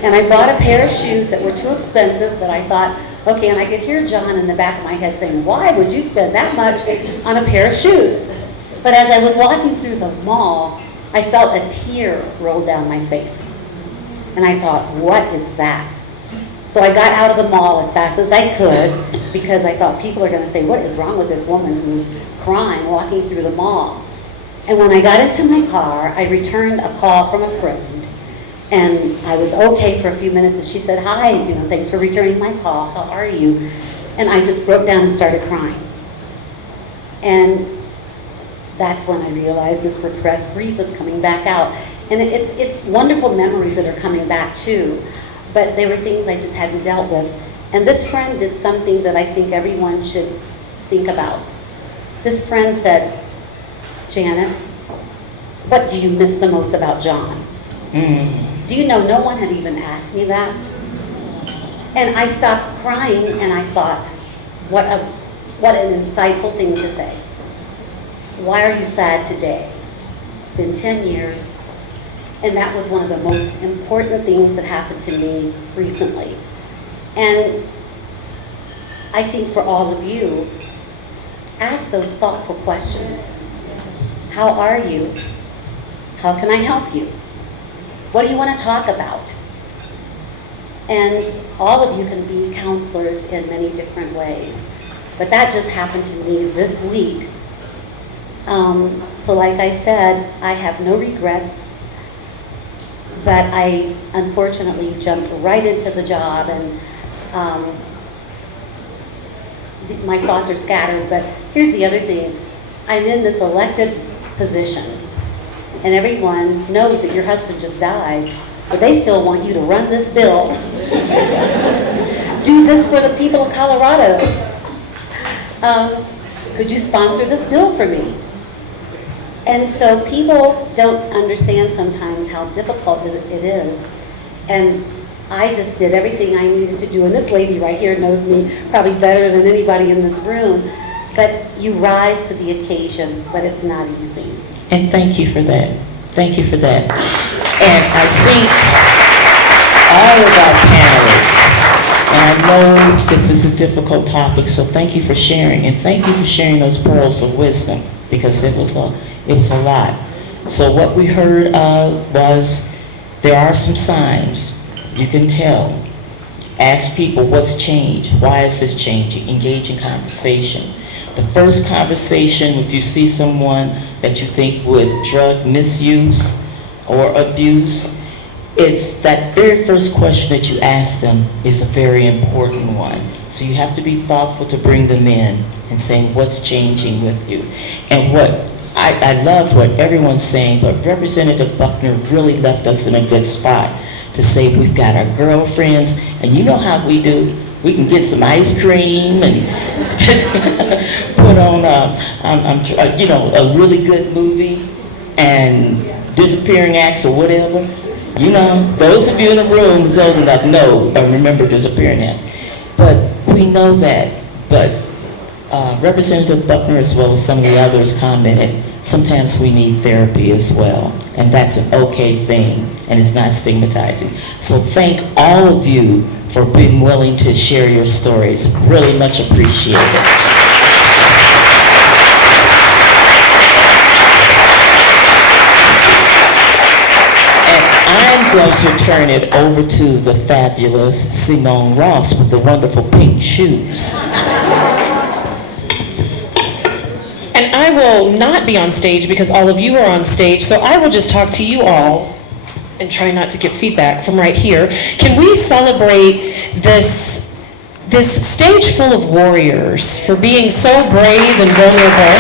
And I bought a pair of shoes that were too expensive, but I thought, okay, and I could hear John in the back of my head saying, why would you spend that much on a pair of shoes? But as I was walking through the mall, I felt a tear roll down my face. And I thought, what is that? So I got out of the mall as fast as I could because I thought people are going to say, what is wrong with this woman who's crying walking through the mall? And when I got into my car, I returned a call from a friend. And I was okay for a few minutes, and she said, hi, thanks for returning my call, how are you? And I just broke down and started crying. And that's when I realized this repressed grief was coming back out. And it's wonderful memories that are coming back too, but they were things I just hadn't dealt with. And this friend did something that I think everyone should think about. This friend said, Janet, what do you miss the most about John? Do you know, no one had even asked me that. And I stopped crying and I thought, what an insightful thing to say. Why are you sad today? It's been 10 years, and that was one of the most important things that happened to me recently. And I think for all of you, ask those thoughtful questions. How are you? How can I help you? What do you want to talk about? And all of you can be counselors in many different ways. But that just happened to me this week. So like I said, I have no regrets, but I unfortunately jumped right into the job, and my thoughts are scattered. But here's the other thing. I'm in this elected position, and everyone knows that your husband just died, but they still want you to run this bill. Do this for the people of Colorado. Could you sponsor this bill for me? And so people don't understand sometimes how difficult it is. And I just did everything I needed to do. And this lady right here knows me probably better than anybody in this room. But you rise to the occasion, but it's not easy. And thank you for that. Thank you for that. And I think all of our panelists, and I know this is a difficult topic, so thank you for sharing. And thank you for sharing those pearls of wisdom, because it was a lot. So what we heard was there are some signs you can tell. Ask people what's changed, why is this changing, engage in conversation. The first conversation, if you see someone that you think with drug misuse or abuse, it's that very first question that you ask them is a very important one. So you have to be thoughtful to bring them in and saying what's changing with you. And what I love what everyone's saying, but Representative Buckner really left us in a good spot to say we've got our girlfriends, and you know how we do. We can get some ice cream and put on a really good movie and disappearing acts or whatever. You know, those of you in the room who's old enough know or remember disappearing acts. But we know that. But Representative Buckner, as well as some of the others, commented, sometimes we need therapy as well. And that's an okay thing, and it's not stigmatizing. So thank all of you for being willing to share your stories. Really much appreciated. I'm going to turn it over to the fabulous Simone Ross with the wonderful pink shoes. And I will not be on stage because all of you are on stage, so I will just talk to you all and try not to get feedback from right here. Can we celebrate this stage full of warriors for being so brave and vulnerable?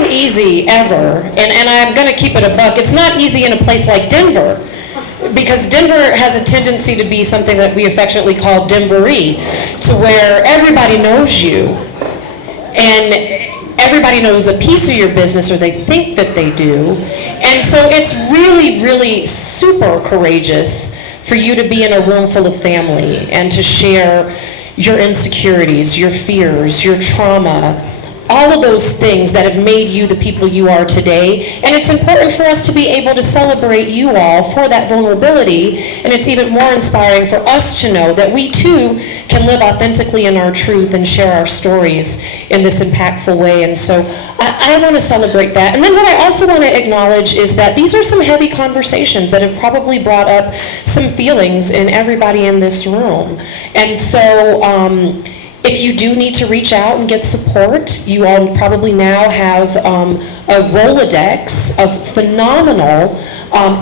wasn't easy ever, and I'm going to keep it a buck. It's not easy in a place like Denver, because Denver has a tendency to be something that we affectionately call Denver-y, to where everybody knows you, and everybody knows a piece of your business, or they think that they do. And so it's really, really super courageous for you to be in a room full of family and to share your insecurities, your fears, your trauma, all of those things that have made you the people you are today. And it's important for us to be able to celebrate you all for that vulnerability. And it's even more inspiring for us to know that we too can live authentically in our truth and share our stories in this impactful way. And so I want to celebrate that. And then what I also want to acknowledge is that these are some heavy conversations that have probably brought up some feelings in everybody in this room. And so if you do need to reach out and get support, you all probably now have a Rolodex of phenomenal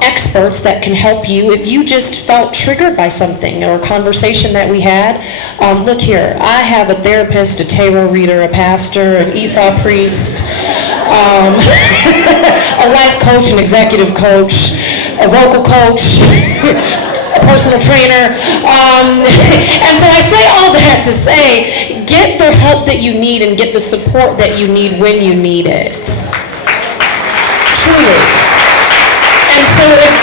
experts that can help you if you just felt triggered by something or a conversation that we had. Look here, I have a therapist, a tarot reader, a pastor, an Ifa priest, a life coach, an executive coach, a vocal coach, a personal trainer. And so I say all that to say, get the help that you need and get the support that you need when you need it. Truly. And so if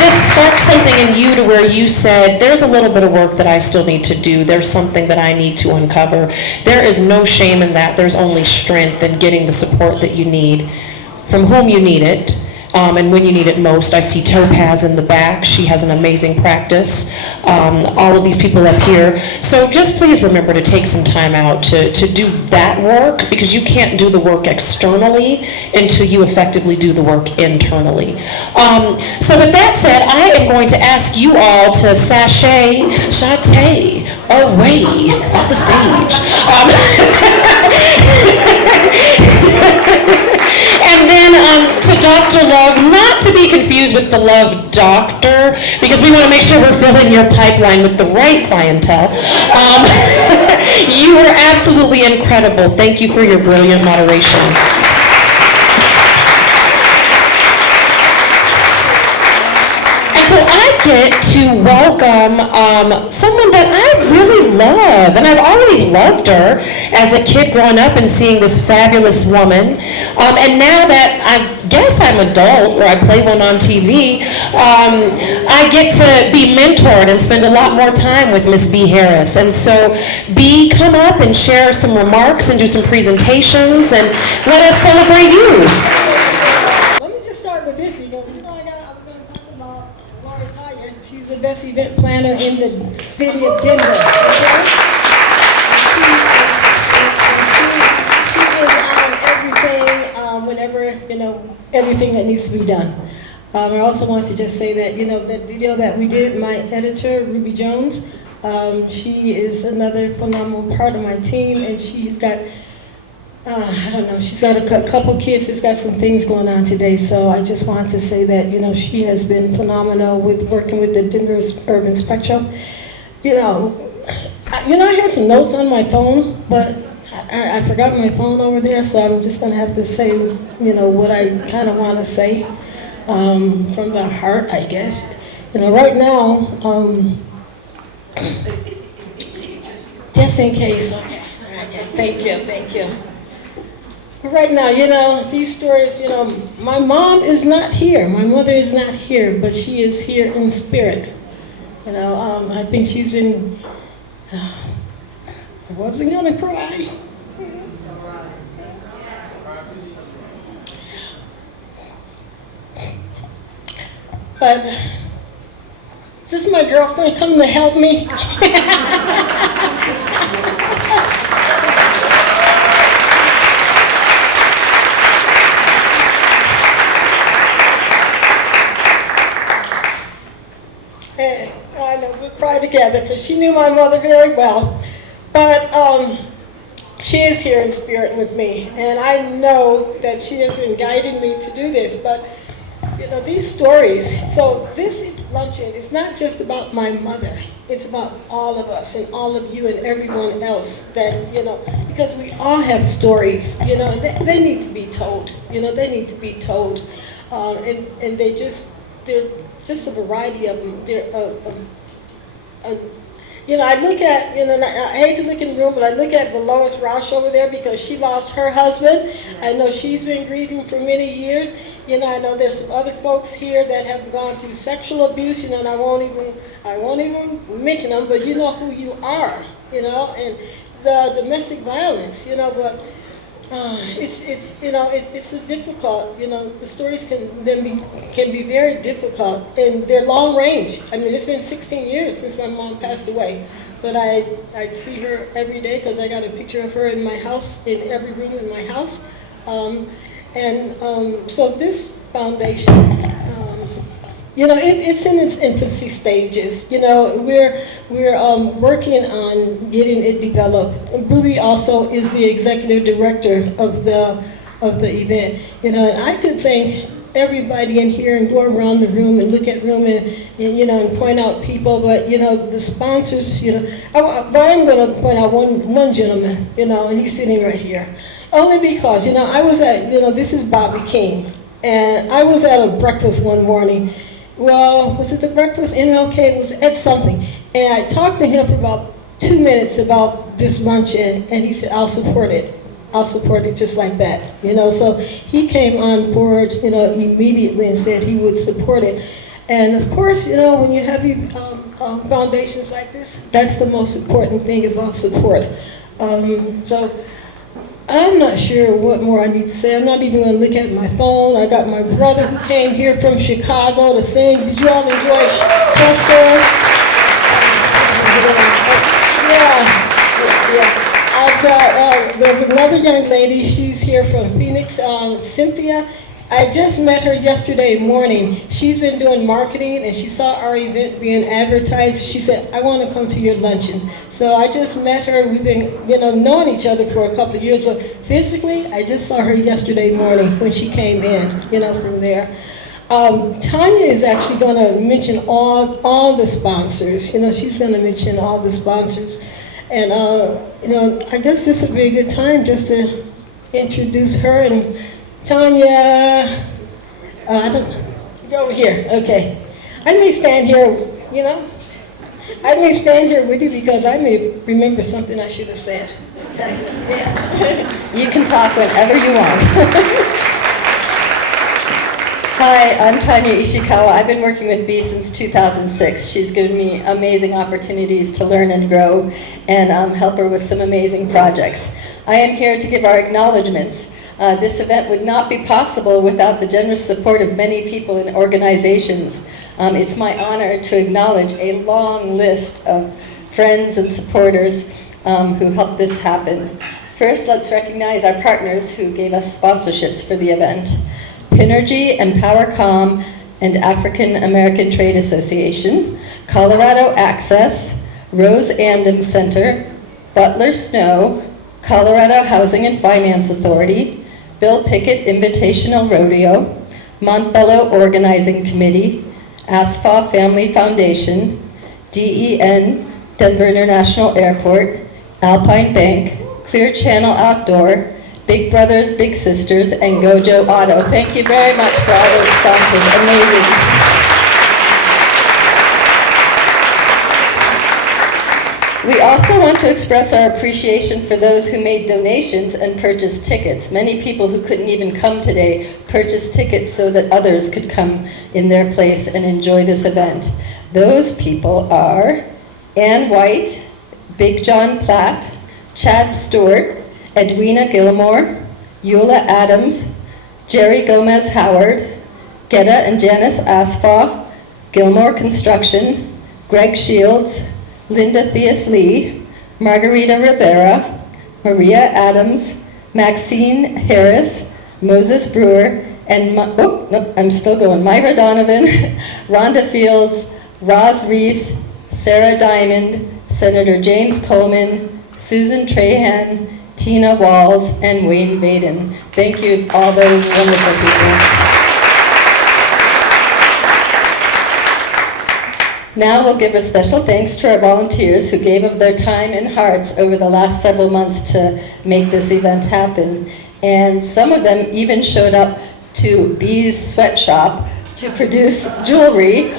this sparks something in you to where you said, there's a little bit of work that I still need to do, there's something that I need to uncover, there is no shame in that. There's only strength in getting the support that you need from whom you need it. And when you need it most. I see Topaz in the back. She has an amazing practice. All of these people up here. So just please remember to take some time out to do that work, because you can't do the work externally until you effectively do the work internally. So with that said, I am going to ask you all to sashay away off the stage. And then to Dr. Love, not to be confused with the Love Doctor, because we want to make sure we're filling your pipeline with the right clientele. You were absolutely incredible. Thank you for your brilliant moderation. So I get to welcome someone that I really love, and I've always loved her as a kid growing up and seeing this fabulous woman. And now that I guess I'm adult, or I play one on TV, I get to be mentored and spend a lot more time with Miss B. Harris. And so B, come up and share some remarks and do some presentations, and let us celebrate you. Let me just start with this, because I was going to talk about Laura Tyler. She's the best event planner in the city of Denver. Okay? She is on everything, whenever, everything that needs to be done. I also want to just say that, that video that we did, my editor, Ruby Jones, she is another phenomenal part of my team, and she's got, she's got a couple kids that's got some things going on today, so I just want to say that, she has been phenomenal with working with the Denver Urban Spectrum. I had some notes on my phone, but I forgot my phone over there, so I'm just going to have to say, what I kind of want to say from the heart, I guess. Right now, just in case, okay, thank you. Right now, these stories, my mom is not here, my mother is not here, but she is here in spirit. I think she's been, I wasn't gonna cry. But just my girlfriend coming to help me. And I know we'll cry together because she knew my mother very well. But she is here in spirit with me, and I know that she has been guiding me to do this. But you know, these stories, so this luncheon is not just about my mother. It's about all of us and all of you and everyone else that, you know, because we all have stories, you know, they need to be told, you know, they need to be told. And they're just a variety of them. You know, I look at, you know, I hate to look in the room, but I look at Dolores Roush over there because she lost her husband. I know she's been grieving for many years. You know, I know there's some other folks here that have gone through sexual abuse, you know, and I won't even mention them, but you know who you are, you know, and the domestic violence, you know, but it's you know, it's a difficult, you know, the stories can be very difficult, and they're long range. I mean, it's been 16 years since my mom passed away, but I'd see her every day because I got a picture of her in my house, in every room in my house. So this foundation, you know, it's in its infancy stages. You know, we're working on getting it developed. Booby also is the executive director of the event. You know, and I could thank everybody in here and go around the room and look at room and you know, and point out people. But you know, the sponsors. You know, I'm going to point out one gentleman. You know, and he's sitting right here. Only because, you know, I was at, you know, this is Bobby King, and I was at a breakfast one morning. Well, was it the breakfast? MLK, it was at something. And I talked to him for about 2 minutes about this luncheon, and he said, I'll support it. I'll support it just like that, you know. So he came on board, you know, immediately and said he would support it. And of course, you know, when you have these foundations like this, that's the most important thing about support. So I'm not sure what more I need to say. I'm not even going to look at my phone. I got my brother who came here from Chicago to sing. Did you all enjoy Pastor? Yeah. I've got, there's another young lady. She's here from Phoenix, Cynthia. I just met her yesterday morning. She's been doing marketing, and she saw our event being advertised. She said, I want to come to your luncheon. So I just met her. We've been, you know, knowing each other for a couple of years, but physically, I just saw her yesterday morning when she came in, you know, from there. Tanya is actually going to mention all the sponsors. You know, she's going to mention all the sponsors. And, you know, I guess this would be a good time just to introduce her. And Tanya, you're over here, okay. I may stand here, you know, I may stand here with you because I may remember something I should have said. Okay? Yeah. You can talk whenever you want. Hi, I'm Tanya Ishikawa. I've been working with Bee since 2006. She's given me amazing opportunities to learn and grow and help her with some amazing projects. I am here to give our acknowledgements. This event would not be possible without the generous support of many people and organizations. It's my honor to acknowledge a long list of friends and supporters who helped this happen. First, let's recognize our partners who gave us sponsorships for the event. Pinergy and PowerCom and African American Trade Association, Colorado Access, Rose Andom Center, Butler Snow, Colorado Housing and Finance Authority, Bill Pickett Invitational Rodeo, Montbello Organizing Committee, ASFA Family Foundation, DEN, Denver International Airport, Alpine Bank, Clear Channel Outdoor, Big Brothers, Big Sisters, and Gojo Auto. Thank you very much for all those sponsors. Amazing. We also want to express our appreciation for those who made donations and purchased tickets. Many people who couldn't even come today purchased tickets so that others could come in their place and enjoy this event. Those people are Ann White, Big John Platt, Chad Stewart, Edwina Gilmore, Eula Adams, Jerry Gomez Howard, Getta and Janice Asfaw, Gilmore Construction, Greg Shields, Linda Theus Lee, Margarita Rivera, Maria Adams, Maxine Harris, Moses Brewer, and Myra Donovan, Rhonda Fields, Roz Reese, Sarah Diamond, Senator James Coleman, Susan Trahan, Tina Walls, and Wayne Baden. Thank you, all those wonderful people. Now we'll give a special thanks to our volunteers who gave of their time and hearts over the last several months to make this event happen. And some of them even showed up to Bee's sweatshop to produce jewelry,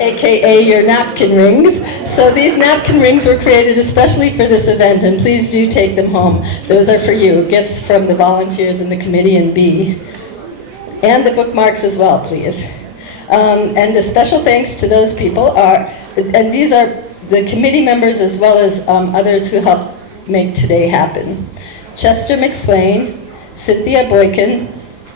AKA your napkin rings. So these napkin rings were created especially for this event, and please do take them home. Those are for you, gifts from the volunteers in the committee and Bee. And the bookmarks as well, please. And the special thanks to those people are, and these are the committee members as well as others who helped make today happen. Chester McSwain, Cynthia Boykin,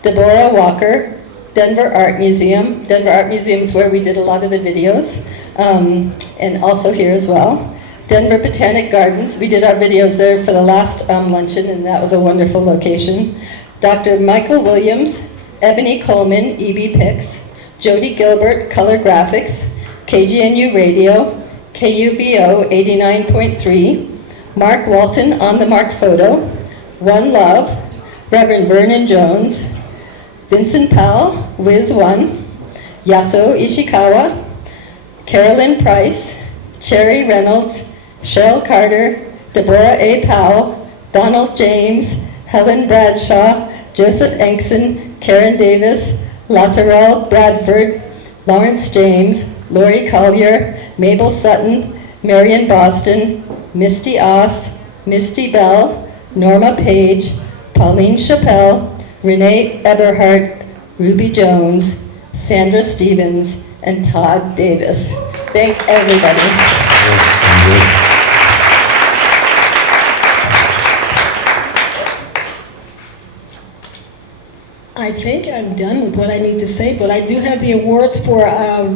Deborah Walker, Denver Art Museum. Denver Art Museum is where we did a lot of the videos, and also here as well. Denver Botanic Gardens, we did our videos there for the last luncheon, and that was a wonderful location. Dr. Michael Williams, Ebony Coleman, EB Pics, Jody Gilbert, Color Graphics, KGNU Radio, KUBO 89.3, Mark Walton, On the Mark Photo, One Love, Reverend Vernon Jones, Vincent Powell, Wizz1, Yaso Ishikawa, Carolyn Price, Cherry Reynolds, Cheryl Carter, Deborah A. Powell, Donald James, Helen Bradshaw, Joseph Engson, Karen Davis, Laterelle Bradford, Lawrence James, Lori Collier, Mabel Sutton, Marion Boston, Misty Ost, Misty Bell, Norma Page, Pauline Chappelle, Renee Eberhardt, Ruby Jones, Sandra Stevens, and Todd Davis. Thank everybody. I think I'm done with what I need to say, but I do have the awards for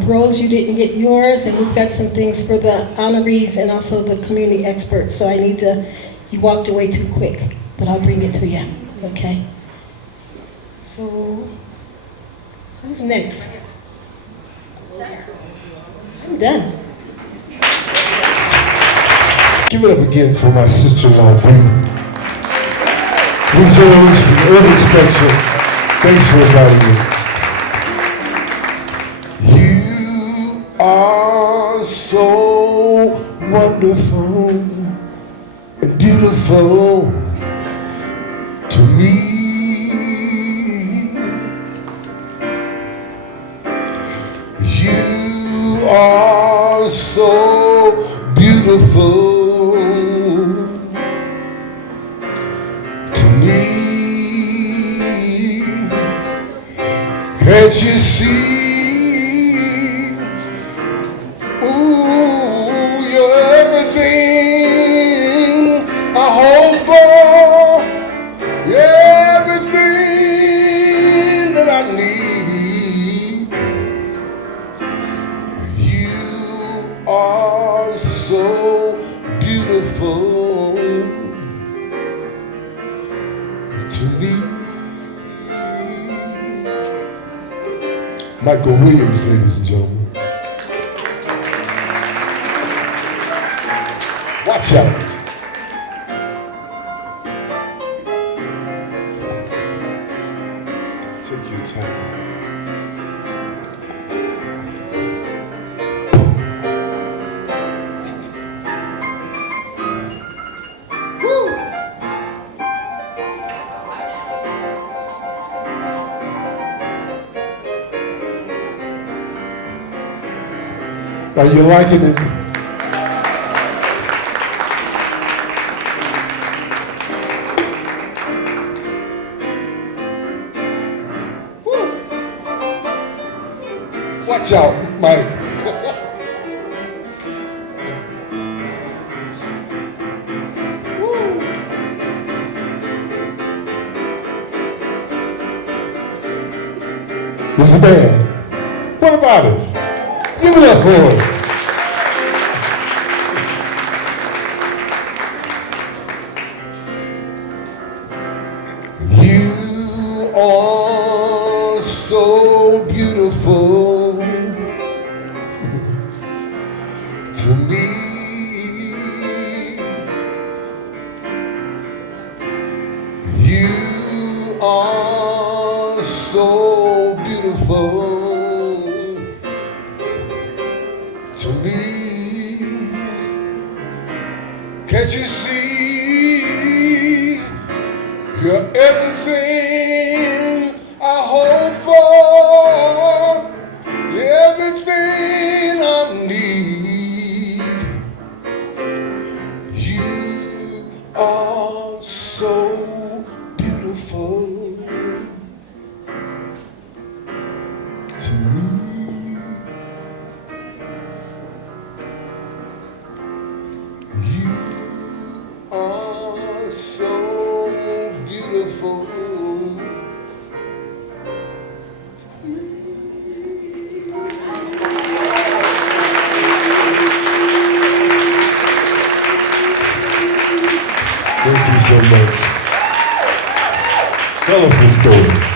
Rose, you didn't get yours, and we've got some things for the honorees and also the community experts. So I need to, you walked away too quick, but I'll bring it to you, okay? So, who's next? I'm done. Give it up again for my sister-in-law, Bree. We Jones from Urban Spectrum. Thanks for inviting me. You are so wonderful and beautiful to me. You are so beautiful to me. Can't you see? Ooh, you're everything I hope for. You're everything that I need. You are so beautiful to me. Michael Williams, ladies and gentlemen. Watch out. Take your time. Are you liking it? Woo. Watch out, Mike. This is the band. What about it? Give it up for it. You are so beautiful to me. You are so beautiful to to me. Can't you see you're everything I hope for, everything I need. You are so beautiful to me. You are so beautiful to me. Thank you so much. Tell us the story.